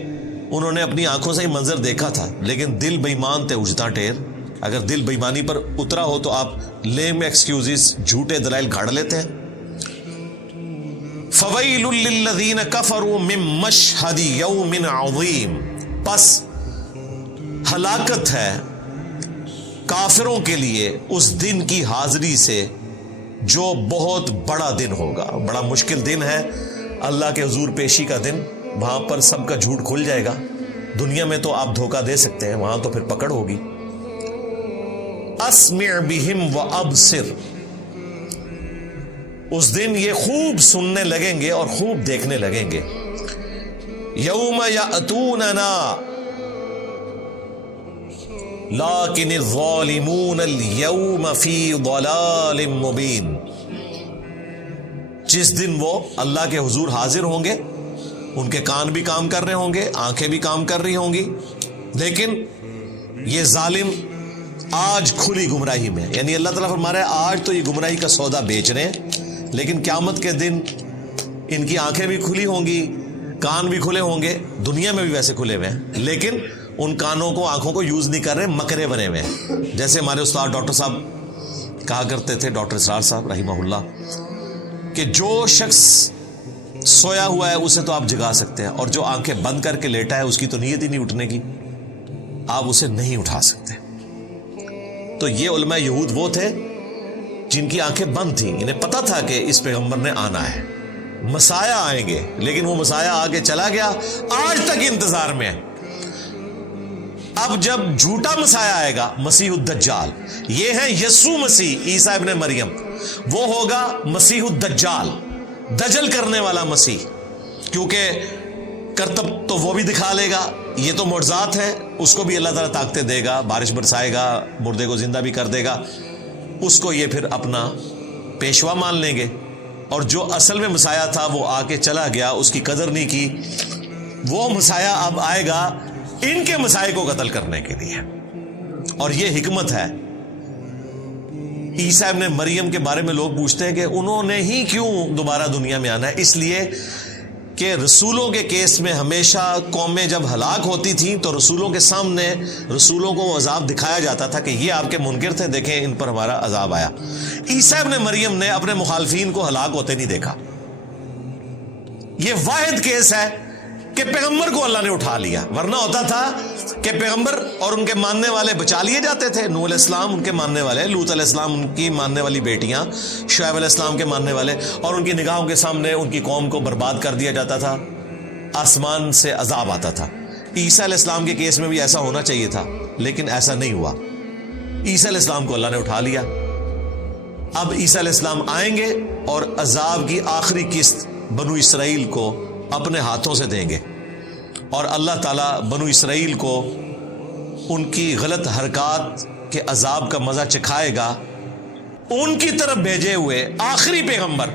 انہوں نے اپنی آنکھوں سے ہی منظر دیکھا تھا لیکن دل بے ایمان تھے اجتا ٹیر، اگر دل بے ایمانی پر اترا ہو تو آپ لیم ایکسکیوزز، جھوٹے دلائل گھاڑ لیتے ہیں۔ فَوَيْلٌ لِّلَّذِينَ كَفَرُوا مِن مَّشْهَدِ يَوْمٍ عَظِيمٍ، پس ہلاکت ہے کافروں کے لیے اس دن کی حاضری سے جو بہت بڑا دن ہوگا، بڑا مشکل دن ہے اللہ کے حضور پیشی کا دن، وہاں پر سب کا جھوٹ کھل جائے گا۔ دنیا میں تو آپ دھوکہ دے سکتے ہیں، وہاں تو پھر پکڑ ہوگی۔ اسمع بہم وابصر، اس دن یہ خوب سننے لگیں گے اور خوب دیکھنے لگیں گے۔ یوم یأتوننا لیکن الظالمون اليوم فی ضلال مبین، جس دن وہ اللہ کے حضور حاضر ہوں گے، ان کے کان بھی کام کر رہے ہوں گے، آنکھیں بھی کام کر رہی ہوں گی، لیکن یہ ظالم آج کھلی گمراہی میں، یعنی اللہ تعالیٰ فرما رہا ہے آج تو یہ گمراہی کا سودا بیچ رہے ہیں، لیکن قیامت کے دن ان کی آنکھیں بھی کھلی ہوں گی، کان بھی کھلے ہوں گے، دنیا میں بھی ویسے کھلے ہوئے ہیں، لیکن ان کانوں کو آنکھوں کو یوز نہیں کر رہے، مکرے بنے ہوئے ہیں۔ جیسے ہمارے استاد ڈاکٹر صاحب کہا کرتے تھے، ڈاکٹر اسرار صاحب رحمہ اللہ، کہ جو شخص سویا ہوا ہے اسے تو آپ جگا سکتے ہیں، اور جو آنکھیں بند کر کے لیٹا ہے اس کی تو نیت ہی نہیں اٹھنے کی، آپ اسے نہیں اٹھا سکتے۔ تو یہ علماء یہود وہ تھے جن کی آنکھیں بند تھیں، انہیں پتا تھا کہ اس پیغمبر نے آنا ہے، مسایہ آئیں گے، لیکن وہ مسایہ آگے چلا گیا، آج تک انتظار میں ہے۔ اب جب جھوٹا مسایہ آئے گا، مسیح الدجال، یہ ہے یسوع مسیح عیسیٰ ابن مریم، وہ ہوگا مسیح الدجال، دجل کرنے والا مسیح، کیونکہ کرتب تو وہ بھی دکھا لے گا، یہ تو معجزات ہے، اس کو بھی اللہ تعالیٰ طاقتیں دے گا، بارش برسائے گا، مردے کو زندہ بھی کر دے گا، اس کو یہ پھر اپنا پیشوا مان لیں گے۔ اور جو اصل میں مسایہ تھا وہ آ کے چلا گیا، اس کی قدر نہیں کی، وہ مسایہ اب آئے گا ان کے مسائے کو قتل کرنے کے لیے۔ اور یہ حکمت ہے۔ عیسیٰ ابن مریم کے بارے میں لوگ پوچھتے ہیں کہ انہوں نے ہی کیوں دوبارہ دنیا میں آنا ہے؟ اس لیے کہ رسولوں کے کیس میں ہمیشہ قومیں جب ہلاک ہوتی تھیں تو رسولوں کے سامنے رسولوں کو وہ عذاب دکھایا جاتا تھا کہ یہ آپ کے منکر تھے، دیکھیں ان پر ہمارا عذاب آیا۔ عیسیٰ ابن مریم نے اپنے مخالفین کو ہلاک ہوتے نہیں دیکھا۔ یہ واحد کیس ہے کہ پیغمبر کو اللہ نے اٹھا لیا، ورنہ ہوتا تھا کہ پیغمبر اور ان کے ماننے والے بچا لیے جاتے تھے۔ نوح علیہ السلام ان کے ماننے والے، لوط علیہ السلام ان کی ماننے والی بیٹیاں، شعیب علیہ السلام کے ماننے والے، اور ان کی نگاہوں کے سامنے ان کی قوم کو برباد کر دیا جاتا تھا، آسمان سے عذاب آتا تھا۔ عیسیٰ علیہ السلام کے کیس میں بھی ایسا ہونا چاہیے تھا، لیکن ایسا نہیں ہوا۔ عیسیٰ علیہ السلام کو اللہ نے اٹھا لیا۔ اب عیسیٰ علیہ السلام آئیں گے اور عذاب کی آخری قسط بنو اسرائیل کو اپنے ہاتھوں سے دیں گے، اور اللہ تعالیٰ بنو اسرائیل کو ان کی غلط حرکات کے عذاب کا مزہ چکھائے گا، ان کی طرف بھیجے ہوئے آخری پیغمبر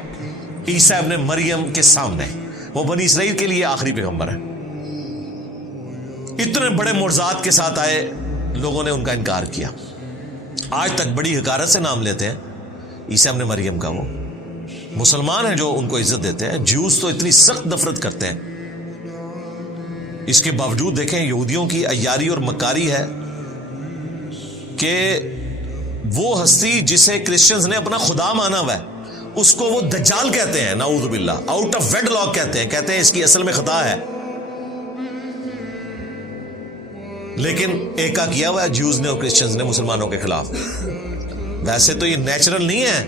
عیسیٰ ابن مریم کے سامنے۔ وہ بنی اسرائیل کے لیے آخری پیغمبر ہے۔ اتنے بڑے معجزات کے ساتھ آئے، لوگوں نے ان کا انکار کیا۔ آج تک بڑی حقارت سے نام لیتے ہیں عیسیٰ ابن مریم کا۔ وہ مسلمان ہیں جو ان کو عزت دیتے ہیں، جیوز تو اتنی سخت نفرت کرتے ہیں۔ اس کے باوجود دیکھیں یہودیوں کی عیاری اور مکاری ہے کہ وہ ہستی جسے کرسچنز نے اپنا خدا مانا ہوا ہے، اس کو وہ دجال کہتے ہیں، نعوذ باللہ، آؤٹ آف ویڈ لاک کہتے ہیں اس کی اصل میں خطا ہے، لیکن ایکا کیا ہوا ہے جیوز نے اور کرسچنز نے مسلمانوں کے خلاف۔ ویسے تو یہ نیچرل نہیں ہے،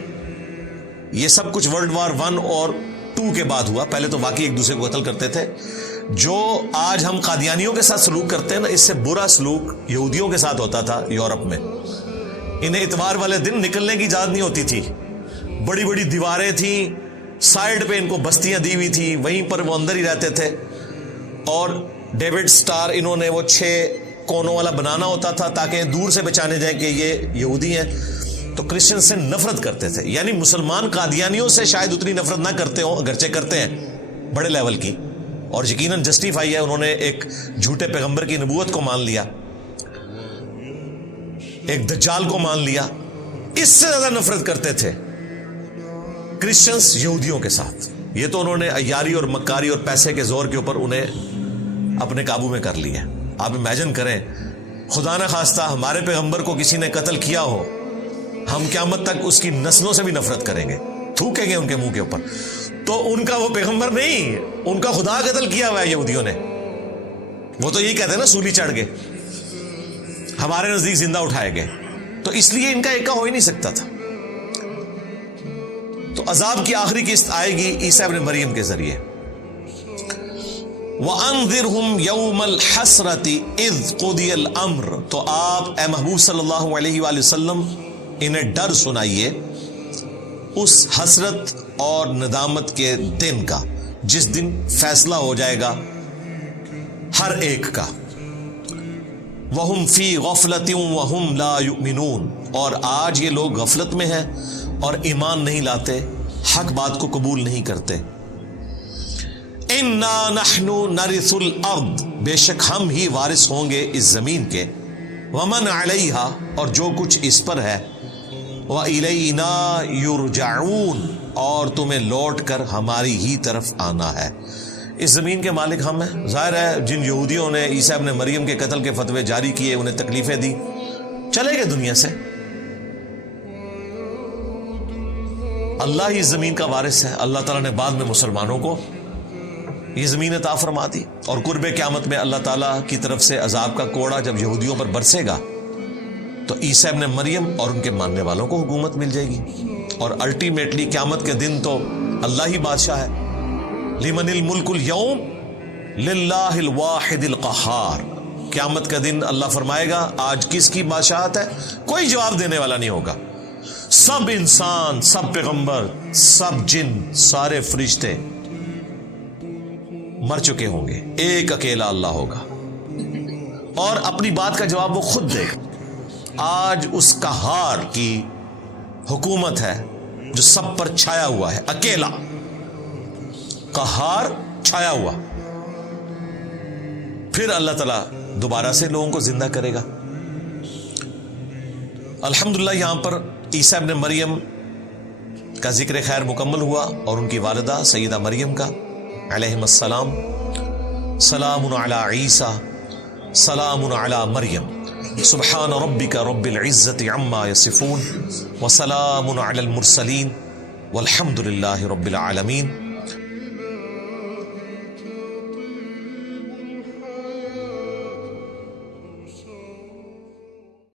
یہ سب کچھ ورلڈ وار 1 اور 2 کے بعد ہوا۔ پہلے تو واقعی ایک دوسرے کو قتل کرتے تھے۔ جو آج ہم قادیانیوں کے ساتھ سلوک کرتے ہیں نا، اس سے برا سلوک یہودیوں کے ساتھ ہوتا تھا یورپ میں۔ انہیں اتوار والے دن نکلنے کی اجازت نہیں ہوتی تھی، بڑی بڑی دیواریں تھیں، سائیڈ پہ ان کو بستیاں دی ہوئی تھی، وہیں پر وہ اندر ہی رہتے تھے، اور ڈیوڈ سٹار انہوں نے وہ 6 کونوں والا بنانا ہوتا تھا تاکہ دور سے پہچانے جائیں کہ یہ یہودی ہیں۔ تو کرسچن سے نفرت کرتے تھے، یعنی مسلمان قادیانیوں سے شاید اتنی نفرت نہ کرتے ہوں، اگرچہ کرتے ہیں بڑے لیول کی، اور یقیناً جسٹیفائی ہے، انہوں نے ایک جھوٹے پیغمبر کی نبوت کو مان لیا، ایک دجال کو مان لیا۔ اس سے زیادہ نفرت کرتے تھے کرسچنز یہودیوں کے ساتھ۔ یہ تو انہوں نے عیاری اور مکاری اور پیسے کے زور کے اوپر انہیں اپنے قابو میں کر لیا۔ آپ امیجن کریں، خدا نہ خواستہ ہمارے پیغمبر کو کسی نے قتل کیا ہو، ہم قیامت تک اس کی نسلوں سے بھی نفرت کریں گے، تھوکیں گے ان کے منہ کے اوپر۔ تو ان کا وہ پیغمبر نہیں، ان کا خدا قتل کیا ہوا ہے یہودیوں نے۔ وہ تو یہی کہتے ہیں نا، سولی چڑھ گئے، ہمارے نزدیک زندہ اٹھائے گئے، تو اس لیے ان کا ایکا ہو ہی نہیں سکتا تھا۔ تو عذاب کی آخری قسط آئے گی عیسیٰ ابن مریم کے ذریعے۔ وَأَنذِرْهُمْ يَوْمَ الْحَسْرَةِ إِذْ قُضِيَ الْأَمْرُ، تو آپ اے محبوب صلی اللہ علیہ وآلہ وسلم انہیں ڈر سنائیے اس حسرت اور ندامت کے دن کا جس دن فیصلہ ہو جائے گا ہر ایک کا۔ وَهُمْ فِي غَفْلَةٍ وَهُمْ لَا يُؤْمِنُونَ، اور آج یہ لوگ غفلت میں ہیں اور ایمان نہیں لاتے، حق بات کو قبول نہیں کرتے۔ اِنَّا نَحْنُ نَرِثُ الْأَرْضَ، بے شک ہم ہی وارث ہوں گے اس زمین کے، وَمَنْ عَلَيْهَا، اور جو کچھ اس پر ہے، وَإِلَيْنَا يُرْجَعُونَ، اور تمہیں لوٹ کر ہماری ہی طرف آنا ہے۔ اس زمین کے مالک ہم ہیں۔ ظاہر ہے جن یہودیوں نے عیسیٰ ابن مریم کے قتل کے فتوے جاری کیے، انہیں تکلیفیں دی، چلے گئے دنیا سے۔ اللہ ہی زمین کا وارث ہے۔ اللہ تعالیٰ نے بعد میں مسلمانوں کو یہ زمین عطا فرما دی، اور قرب قیامت میں اللہ تعالیٰ کی طرف سے عذاب کا کوڑا جب یہودیوں پر برسے گا تو عیسیٰ ابن مریم اور ان کے ماننے والوں کو حکومت مل جائے گی۔ اور الٹیمیٹلی قیامت کے دن تو اللہ ہی بادشاہ ہے. لمن الملک اليوم للہ الواحد القہار. قیامت کا دن اللہ فرمائے گا آج کس کی بادشاہت ہے؟ کوئی جواب دینے والا نہیں ہوگا. سب انسان، سب پیغمبر، سب جن، سارے فرشتے مر چکے ہوں گے، ایک اکیلا اللہ ہوگا اور اپنی بات کا جواب وہ خود دے گا. آج اس قہار کی حکومت ہے جو سب پر چھایا ہوا ہے، اکیلا قہار چھایا ہوا. پھر اللہ تعالیٰ دوبارہ سے لوگوں کو زندہ کرے گا. الحمدللہ یہاں پر عیسیٰ ابن مریم کا ذکر خیر مکمل ہوا اور ان کی والدہ سیدہ مریم کا علیہم السلام. سلام علی عیسیٰ سلام علی مریم سبحان ربک رب العزت عما یصفون وسلام علی المرسلین والحمد للہ رب العالمین.